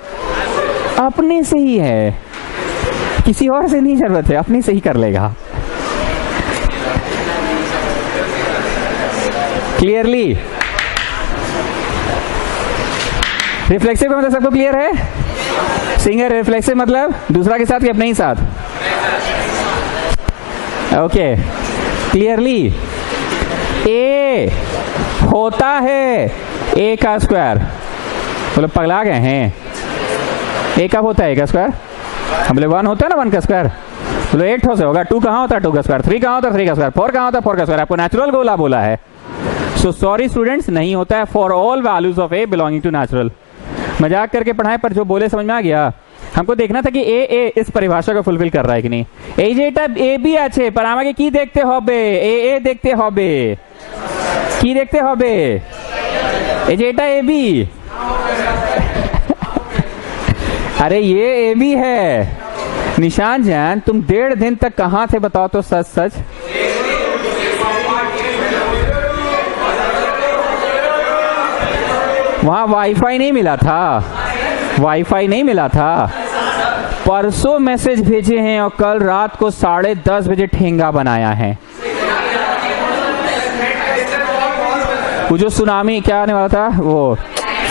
अपने से ही है, किसी और से नहीं जरूरत है, अपने से ही कर लेगा। क्लियरली रिफ्लेक्सिव का मतलब सबको क्लियर है। सिंगल रिफ्लेक्सिव मतलब दूसरा के साथ कि अपने ही साथ। ओके, क्लियरली ए होता है ए का स्क्वायर। बोलो पगला गए हैं, ए कब होता है ए का स्क्वायर? हम बोले 1 होता है ना 1 का स्क्वायर। बोलो 8 से होगा, 2 कहाँ होता है 2 का स्क्वायर, 3 कहाँ होता है 3 का स्क्वायर, 4 कहाँ होता है 4 का स्क्वायर। आपको नेचुरल गोला बोला है, सो सॉरी स्टूडेंट्स, नहीं होता है for all values of a belonging to natural. मजाक करके पढ़ाए, पर जो बोले समझ में आ गया। हमको देखना था कि ए इस परिभाषा को फुलफिल कर रहा है कि नहीं। এই যে এটা এ বি আছে, पर আমাকে কি দেখতে হবে, এ দেখতে হবে, কি দেখতে হবে, এই যে এটা এ বি, अरे ये ए बी है। निशान जान, तुम 1.5 दिन तक कहां थे बताओ तो सच सच। वहां वाईफाई नहीं मिला था, वाईफाई नहीं मिला था। परसों मैसेज भेजे हैं और कल रात को 10:30 बजे ठेंगा बनाया है। वो जो सुनामी क्या आने वाला था, वो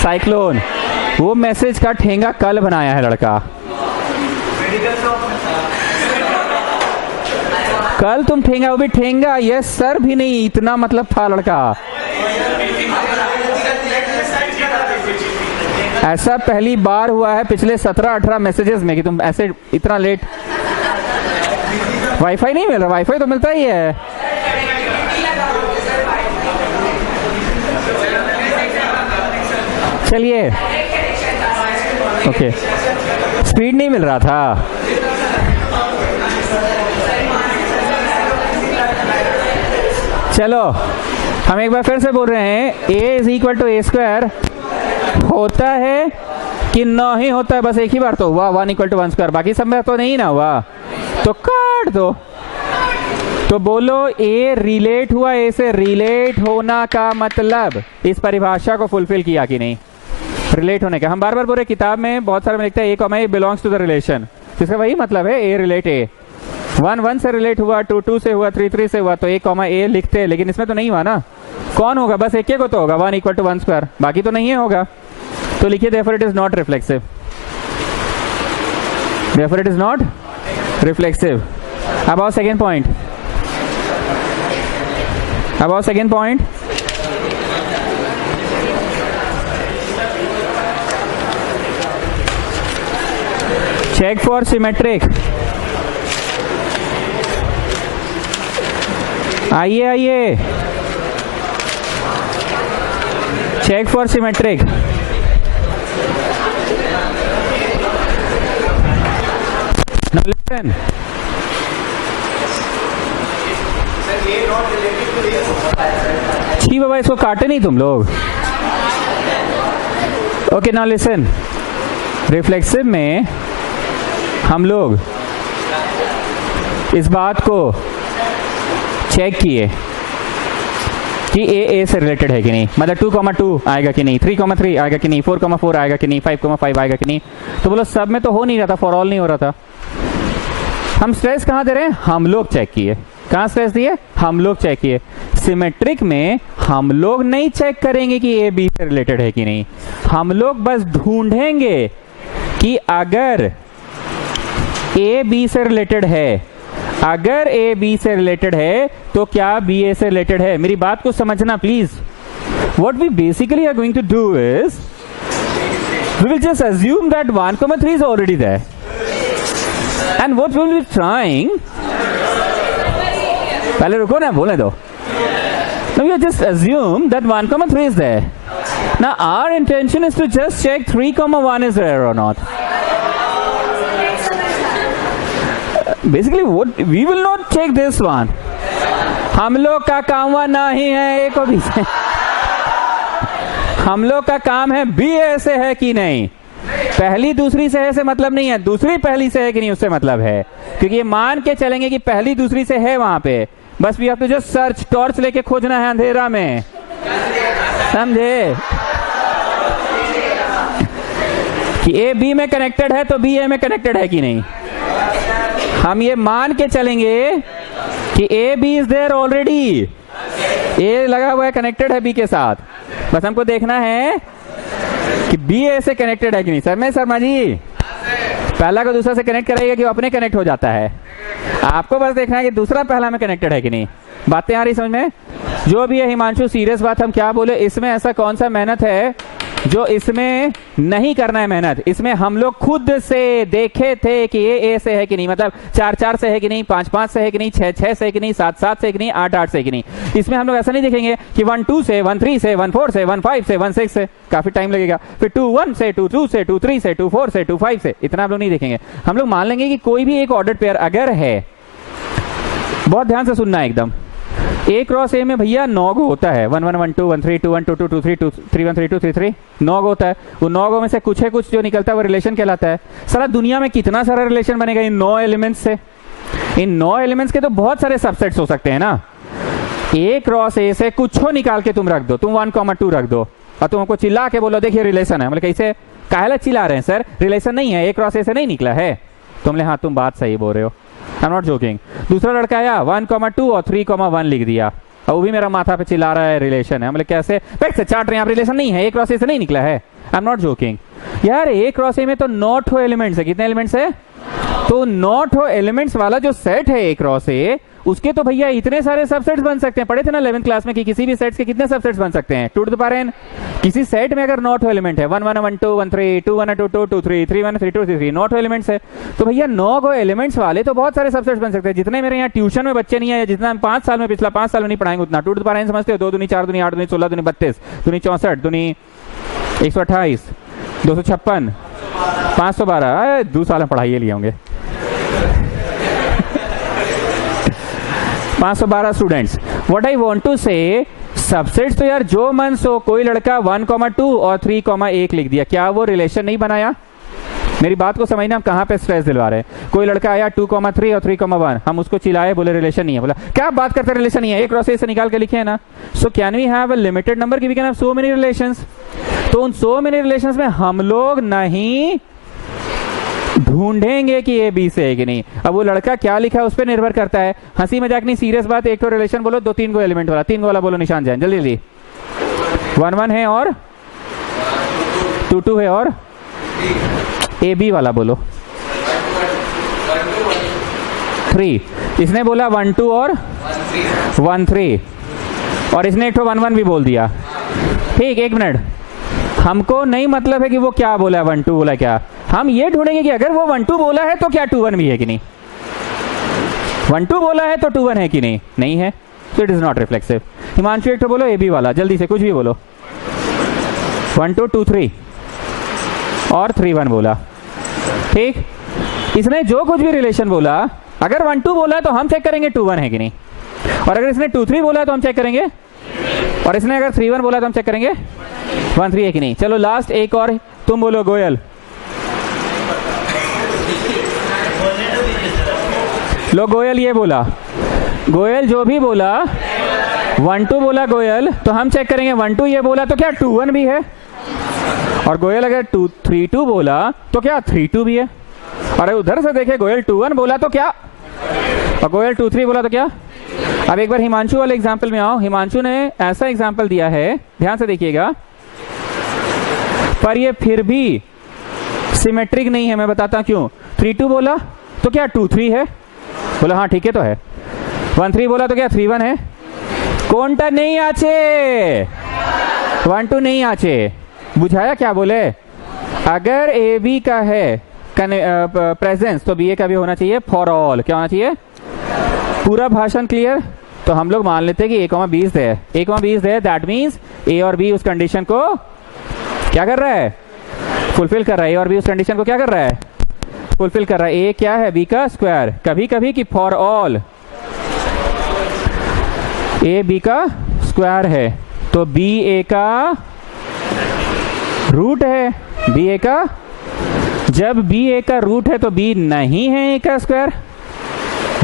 साइक्लोन, वो मैसेज का ठेंगा कल बनाया है लड़का। कल तुम ठेंगा, वो भी ठेंगा यस सर भी नहीं, इतना मतलब था लड़का। ऐसा पहली बार हुआ है पिछले 17-18 मैसेजेस में कि तुम ऐसे इतना लेट। वाईफाई नहीं मिल रहा, वाईफाई तो मिलता ही है। चलिए ओके, स्पीड नहीं मिल रहा था। चलो हम एक बार फिर से बोल रहे हैं, a is equal to a square होता है कि नहीं होता है? बस एक ही बार तो हुआ 1 इक्वल टू 1 स्क्वायर, बाकी सब में तो नहीं ना हुआ, तो काट दो। तो बोलो ए रिलेट हुआ ए से? रिलेट होना का मतलब इस परिभाषा को फुलफिल किया कि नहीं? रिलेट होने का हम बार बार बोल रहे, किताब में बहुत सारे में लिखता है A comma A belongs to the relation, जिसका वही मतलब है ए रिलेट ए। 1 1 से रिलेट हुआ, 2 2 से हुआ, 3 3 से हुआ, तो ए कॉमा ए लिखते हैं, लेकिन इसमें तो नहीं हुआ ना। कौन होगा? बस एक को तो होगा 1 इक्वल टू 1 स्क्वायर, बाकी तो नहीं है होगा। तो लिखिए therefore it is not reflexive, therefore it is not reflexive. अब आओ सेकेंड पॉइंट, अब आओ second point. Check for symmetric. आइए आइए, check for symmetric. Now listen. जी बाबा, इसको काटे नहीं तुम लोग। ओके नाउ लिसन, रिफ्लेक्सिव में हम लोग इस बात को चेक किए कि ए से रिलेटेड है कि नहीं, मतलब 2,2 आएगा कि नहीं, 3,3 आएगा कि नहीं, 4,4 आएगा कि नहीं, 5,5 आएगा कि नहीं। तो बोलो सब में तो हो नहीं रहा था, फॉर ऑल नहीं हो रहा था। हम स्ट्रेस कहाँ दे रहे हैं? हम लोग चेक किए। कहाँ स्ट्रेस दिए? हम लोग चेक किए। सिमेट्रिक में हम लोग नहीं चेक करेंगे कि ए बी से रिलेटेड है कि नहीं, हम लोग बस ढूंढेंगे कि अगर ए बी से रिलेटेड है, अगर ए बी से रिलेटेड है तो क्या बी ए से रिलेटेड है। मेरी बात को समझना please. What we basically are going to do is we will just assume that 1,3 is already there, and what we will be trying, पहले रुको ना, बोलने दो। Now we just assume that 1,3 is there. Now our intention is to just check 3,1 is there or not. Basically what we will not check this one. हम लोग का काम वह नहीं है ए को बी से, हम लोग का काम है बी ए से है कि नहीं। पहली दूसरी से है से मतलब नहीं है, दूसरी पहली से है कि नहीं उससे मतलब है, क्योंकि ये मान के चलेंगे कि पहली दूसरी से है वहां पे। बस we have to just search, torch लेके खोजना है अंधेरा में, समझे? कि ए बी में कनेक्टेड है तो बी ए में कनेक्टेड है कि नहीं। हम ये मान के चलेंगे कि A B is there already, A लगा हुआ है, कनेक्टेड है बी के साथ। बस हमको देखना है कि बी ए से कनेक्टेड है कि नहीं। शर्मा जी, पहला को दूसरा से कनेक्ट कराइएगा कि वो अपने कनेक्ट हो जाता है। आपको बस देखना है कि दूसरा पहला में कनेक्टेड है कि नहीं। बातें आ रही समझ में? जो भी है हिमांशु, सीरियस बात हम क्या बोले, इसमें ऐसा कौन सा मेहनत है जो इसमें नहीं करना है मेहनत। इसमें हम लोग खुद से देखे थे कि ये ए से है कि नहीं, मतलब 4 4 से है कि नहीं, 5 5 से है कि नहीं, 6 6 से है कि नहीं, 7 7 से है कि नहीं, 8 8 से है कि नहीं। इसमें हम लोग ऐसा नहीं देखेंगे कि 1 2 से, 1 3 से, 1 4 से, 1 5 से, 1 6 से, काफी टाइम लगेगा। फिर 2 1 से, 2 2 से, 2 3 से, 2 4 से, 2 5 से, इतना हम लोग नहीं देखेंगे। हम लोग मान लेंगे कि कोई भी एक ऑर्डर्ड पेयर अगर है, बहुत ध्यान से सुनना है एकदम, ए क्रॉस ए में भैया 9 गो होता है, 1 1 1 2 1 3 2 1 2 2 2 3 2 3 1 3 2 3 3, 9 गो होता है। वो 9 गो में से कुछ है, कुछ जो निकलता है वो रिलेशन कहलाता है। सारा दुनिया में कितना सारा रिलेशन बनेगा इन 9 एलिमेंट्स से। इन 9 एलिमेंट्स के तो बहुत सारे सबसेट्स हो सकते हैं ना। ए क्रॉस ए से कुछ हो निकाल के तुम रख दो, तुम 1,2 रख दो और तुम हमको चिल्ला के बोलो देखिए रिलेशन है। मतलब कैसे, काहे चिल्ला रहे हैं सर, रिलेशन नहीं है, ए क्रॉस ए से नहीं निकला है। तुमने हाँ तुम बात सही बोल रहे हो, आई एम नॉट जोकिंग। दूसरा लड़का आया 1,2 और 3,1 लिख दिया और वो भी मेरा माथा पे चिल्ला रहा है रिलेशन है। मतलब कैसे बैठ से चाट रहे हैं आप, रिलेशन नहीं है, ए क्रॉस ए से नहीं निकला है। आई एम नॉट जोकिंग यार। ए क्रॉस ए में तो 9 ठो एलिमेंट्स है। कितने एलिमेंट्स है? तो 9 ठो एलिमेंट्स वाला जो सेट है ए क्रॉस ए, उसके तो भैया इतने सारे सबसेट्स बन सकते हैं। पढ़े थे ना 11th क्लास में कि किसी भी सेट्स के कितने सबसेट्स बन सकते हैं, 2 टू द पावर n। किसी सेट में अगर 9 ठो एलिमेंट है, 1 1 1 2 1 3 2 1 2 2 2 3 3 1 3 2 3 9 ठो एलिमेंट्स है, तो भैया 9 गो एलिमेंट्स वाले तो बहुत सारे सबसेट्स बन सकते हैं। जितने मेरे यहाँ ट्यूशन में बच्चे नहीं आए, जितना 5 साल में, पिछला 5 साल में नहीं पढ़ाएंगे उतना। 2 टू द पावर n समझते हो, 2 दूनी 4 दूनी 8 दूनी 16 दूनी 32 दूनी 64 दूनी 128, 256, 512, 2 साल पढ़ाई लिए होंगे। 512 students. What I want to say, subsets तो यार जो मन सो, कोई लड़का 1,2 और 3,1 लिख दिया, क्या वो रिलेशन नहीं बनाया? मेरी बात को समझना, हम कहाँ पे स्ट्रेस दिलवा रहे हैं। कोई लड़का आया 2,3 और 3,1, हम उसको चिल्लाए, बोले रिलेशन नहीं है। बोला क्या बात करते, रिलेशन नहीं है, एक क्रॉस से निकाल के लिखे है ना। So can we have a limited number, we can have so many relations. तो उन सो मेनी रिलेशंस में हम लोग नहीं ढूंढेंगे कि ए बी से है कि नहीं। अब वो लड़का क्या लिखा है उस पर निर्भर करता है। हंसी मजाक नहीं, सीरियस बात। एक तो रिलेशन बोलो, 2-3 को एलिमेंट वाला, 3 वाला बोलो निशान जाए जल्दी जल्दी। 1-1 है और 2-2 है और ए बी वाला बोलो 3। इसने बोला 1-2 और 1-3 और इसने एक तो 1-1 भी बोल दिया। ठीक, 1 मिनट, हमको नहीं मतलब है कि वो क्या बोला, 1-2 बोला क्या। हम ये ढूंढेंगे कि अगर वो 1-2 बोला है तो क्या 2-1 भी है कि नहीं। 1-2 बोला है तो 2-1 है कि नहीं, नहीं है, so it is not reflexive। Himanshu एक तो बोलो ए बी वाला, जल्दी से कुछ भी बोलो। 1-2, 2-3 और 3-1 बोला। ठीक, इसने जो कुछ भी रिलेशन बोला, अगर 1-2 बोला है तो हम चेक करेंगे 2-1 है कि नहीं, और अगर इसने 2-3 बोला है तो हम चेक करेंगे, और इसने अगर 3-1 बोला तो हम चेक करेंगे 1-3 है कि नहीं। चलो लास्ट एक और, तुम बोलो गोयल। लो गोयल ये बोला, गोयल जो भी बोला 1-2 बोला गोयल, तो हम चेक करेंगे 1-2 ये बोला तो क्या 2-1 भी है, और गोयल अगर 3-2 बोला तो क्या 3-2 भी है, और उधर से देखे गोयल 2-1 बोला तो क्या, और गोयल 2-3 बोला तो क्या। अब एक बार हिमांशु वाले एग्जाम्पल में आओ। हिमांशु ने ऐसा एग्जाम्पल दिया है, ध्यान से देखिएगा, पर ये फिर भी सिमेट्रिक नहीं है। मैं बताता हूं क्यों। 3-2 बोला तो क्या 2-3 है, बोला हाँ ठीक है तो है। 1-3 बोला तो क्या 3-1 है, कोनटा नहीं आचे, 1-2 नहीं आचे। बुझाया क्या बोले, अगर ए बी का है प्रेजेंस तो बी ए का भी होना चाहिए फॉर ऑल। क्या होना चाहिए, पूरा भाषण क्लियर। तो हम लोग मान लेते हैं कि A,B है, A,B है, दैट मीन्स ए और बी उस कंडीशन को क्या कर रहा है, फुलफिल कर रहा है। ए और बी उस कंडीशन को क्या कर रहा है, फुलफिल कर रहा है। ए क्या है, बी का स्क्वायर। कभी कभी कि फॉर ऑल ए बी का स्क्वायर है, तो बी ए का रूट है, बी ए का। जब बी ए का रूट है तो बी नहीं है ए का स्क्वायर,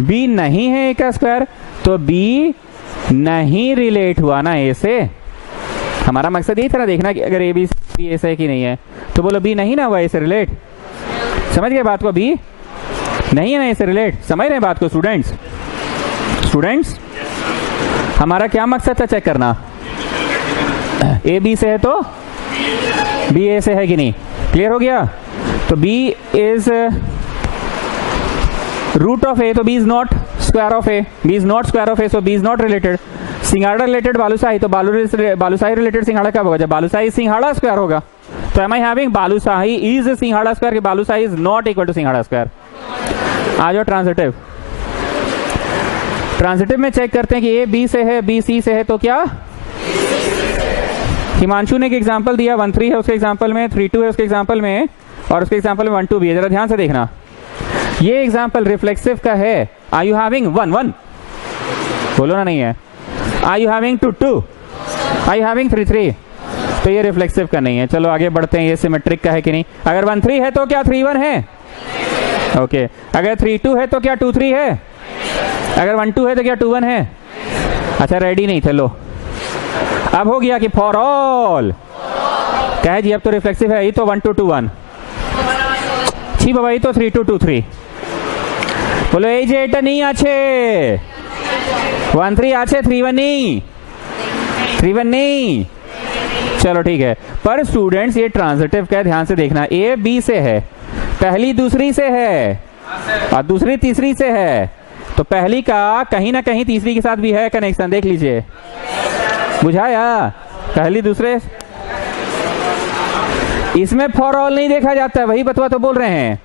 बी नहीं है ए का स्क्वायर, तो बी नहीं रिलेट हुआ ना ए से। हमारा मकसद यही था ना देखना कि अगर ए बी ए से कि नहीं है, तो बोलो बी नहीं ना हुआ ए से रिलेट। समझ गए बात को, बी नहीं है ना ए से रिलेट। समझ रहे बात को स्टूडेंट्स? स्टूडेंट्स हमारा क्या मकसद था चेक करना, ए बी से है तो बी ए से है कि नहीं। क्लियर हो गया? तो B is root of A, तो B is not square of A, B is not square of A, so B is not related. सिंघाड़ा रिलेटेड बालूशाही, तो बालूशाही रिलेटेड सिंघाड़ा कब होगा, जब बालूशाही सिंघाड़ा स्क्वायर होगा। तो एम आई हैविंग बालूशाही इज सिंघाड़ा स्क्वायर, कि बालूशाही इज नॉट इक्वल टू सिंघाड़ा स्क्वायर। आ जाओ ट्रांजिटिव। ट्रांजिटिव में चेक करते हैं कि ए बी से है, बी सी से है, तो क्या। हिमांशु ने एक एग्जांपल दिया, 1-3 है उसके एग्जांपल में, 3-2 है उसके एग्जांपल में, और उसके एग्जांपल में 1-2 भी है। जरा ध्यान से देखना, ये एग्जांपल रिफ्लेक्सिव का है। आर यू हैविंग 1-1, बोलो ना नहीं है। Are you having 2-2, are you having 3-3, तो ये रिफ्लेक्सिव का नहीं है। चलो आगे बढ़ते हैं, ये सिमेट्रिक का है कि नहीं। अगर 1-3 है तो क्या 3-1 है, ओके। अगर 3-2 है तो क्या 2-3 है, अगर 1-2 है तो क्या 2-1 है। अच्छा रेडी नहीं थे, लो अब हो गया कि फॉर ऑल कहे जी, अब तो रिफ्लेक्सिव है। ये तो 1-2-2-1, छी बाबा, ये तो 3-2-2-3। बोलो এই যে এটা नहीं আছে 1-3 আছে 3-1 नहीं, 3-1 नहीं। चलो ठीक है, पर स्टूडेंट्स ये ट्रांजिटिव का ध्यान से देखना। ए बी से है, पहली दूसरी से है और दूसरी तीसरी से है, तो पहली का कहीं ना कहीं तीसरी के साथ भी है कनेक्शन, देख लीजिए। बुझाया? पहली दूसरे, इसमें फॉर ऑल नहीं देखा जाता है, वही बतवा तो बोल रहे हैं।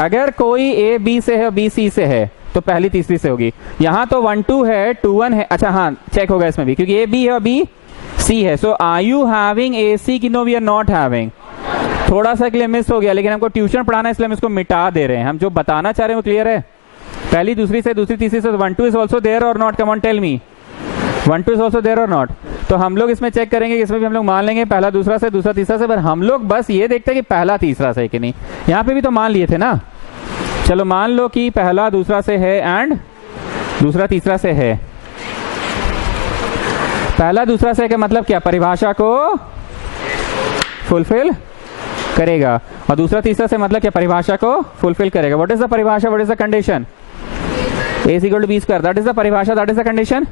अगर कोई ए बी से है, बी सी से है, तो पहली तीसरी से होगी। यहां तो 1-2 है, 2-1 है। अच्छा हाँ चेक होगा इसमें भी, क्योंकि ए बी है और बी सी है। So are you having A C की? No we are not having. थोड़ा सा के लिए मिस हो गया, लेकिन हमको ट्यूशन पढ़ाना है इसलिए हम इसको मिटा दे रहे हैं। हम जो बताना चाह रहे हैं वो क्लियर है? पहली दूसरी से, दूसरी तीसरी से 1 2 is also there or not? Come on tell me, 1 2 is also there or not? तो हम लोग इसमें चेक करेंगे, इसमें भी हम लोग मान लेंगे पहला दूसरा से, दूसरा तीसरा से, पर हम लोग बस ये देखते हैं कि पहला तीसरा से कि नहीं। यहाँ पे भी तो मान लिए थे ना। चलो मान लो कि पहला दूसरा से है एंड दूसरा तीसरा से है। पहला दूसरा से का मतलब क्या? परिभाषा को फुलफिल करेगा। और दूसरा तीसरा से मतलब क्या? परिभाषा को फुलफिल करेगा। व्हाट इज द परिभाषा? What is the condition? A is equal to B square, that is the परिभाषा, that is the condition.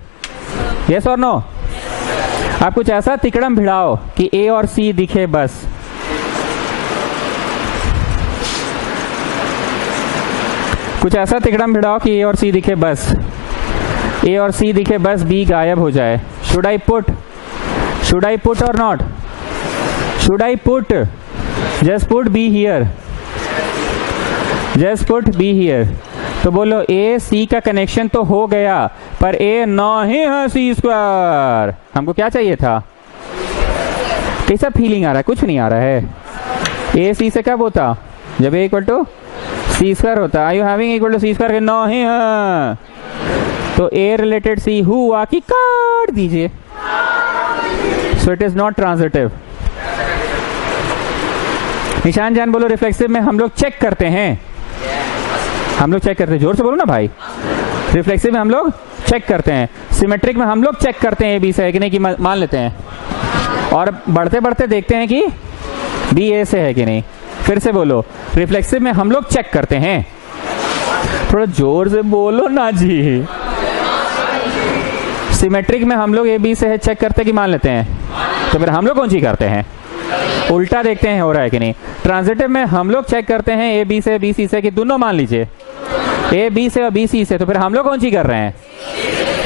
Yes और नो? आप कुछ ऐसा तिकड़म भिड़ाओ कि ए और सी दिखे बस। कुछ ऐसा तिकड़म भिड़ाओ कि ए और सी दिखे बस, ए और सी दिखे बस, बी गायब हो जाए। शुड आई पुट और not? Should I put? Just put be here, just put be here. तो बोलो ए सी का कनेक्शन तो हो गया, पर ए नहीं है सी स्क्वायर। हमको क्या चाहिए था? कैसा फीलिंग आ रहा है? कुछ नहीं आ रहा है। ए सी से कब होता? जब A equal to C square होता। I you having equal to C square? नहीं है। तो ए रिलेटेड सी हुआ कि काट दीजिए। So it is not transitive. निशान जान बोलो रिफ्लेक्सिव में हम लोग चेक करते हैं, हम लोग चेक करते हैं। जोर से बोलो ना भाई। रिफ्लेक्सिव में हम लोग चेक करते हैं, सिमेट्रिक में हम लोग चेक करते हैं ए बी से है कि नहीं, कि मान लेते हैं, और बढ़ते बढ़ते देखते हैं कि बी ए से है कि नहीं। फिर से बोलो, रिफ्लेक्सिव में हम लोग चेक करते हैं। थोड़ा जोर से बोलो ना जी। सिमेट्रिक में हम लोग ए बी से है चेक करते हैं कि मान लेते हैं। तो फिर हम लोग कौन सी करते हैं? उल्टा देखते हैं हो रहा है कि नहीं। ट्रांजिटिव में हम लोग चेक करते हैं ए बी से, बी सी से, कि दोनों मान लीजिए ए बी से और बी सी से। तो फिर हम लोग कौन सी कर रहे हैं?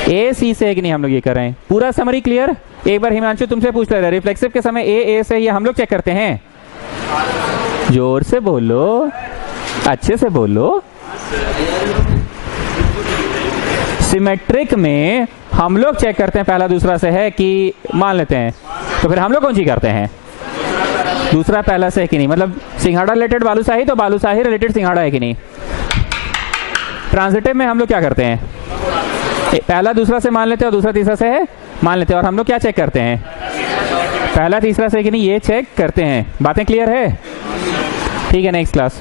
ए सी से कि नहीं हम लोग ये कर रहे हैं। पूरा समरी क्लियर? एक बार हिमांशु तुमसे पूछ ले रहा है, रिफ्लेक्सिव के समय ए से ये हम लोग चेक करते हैं। जोर से बोलो, अच्छे से बोलो। सिमेट्रिक में हम लोग चेक करते हैं पहला दूसरा से है कि मान लेते हैं। तो फिर हम लोग कौन सी करते हैं? दूसरा पहला से है कि नहीं। मतलब सिंघाड़ा रिलेटेड बालूशाही तो बालूशाही रिलेटेड सिंघाड़ा है कि नहीं। ट्रांजिटिव में हम लोग क्या करते हैं? पहला दूसरा से मान लेते हैं और दूसरा तीसरा से है मान लेते हैं। और हम लोग क्या चेक करते हैं? पहला तीसरा से है कि नहीं, ये चेक करते हैं। बातें क्लियर है? ठीक है, नेक्स्ट क्लास।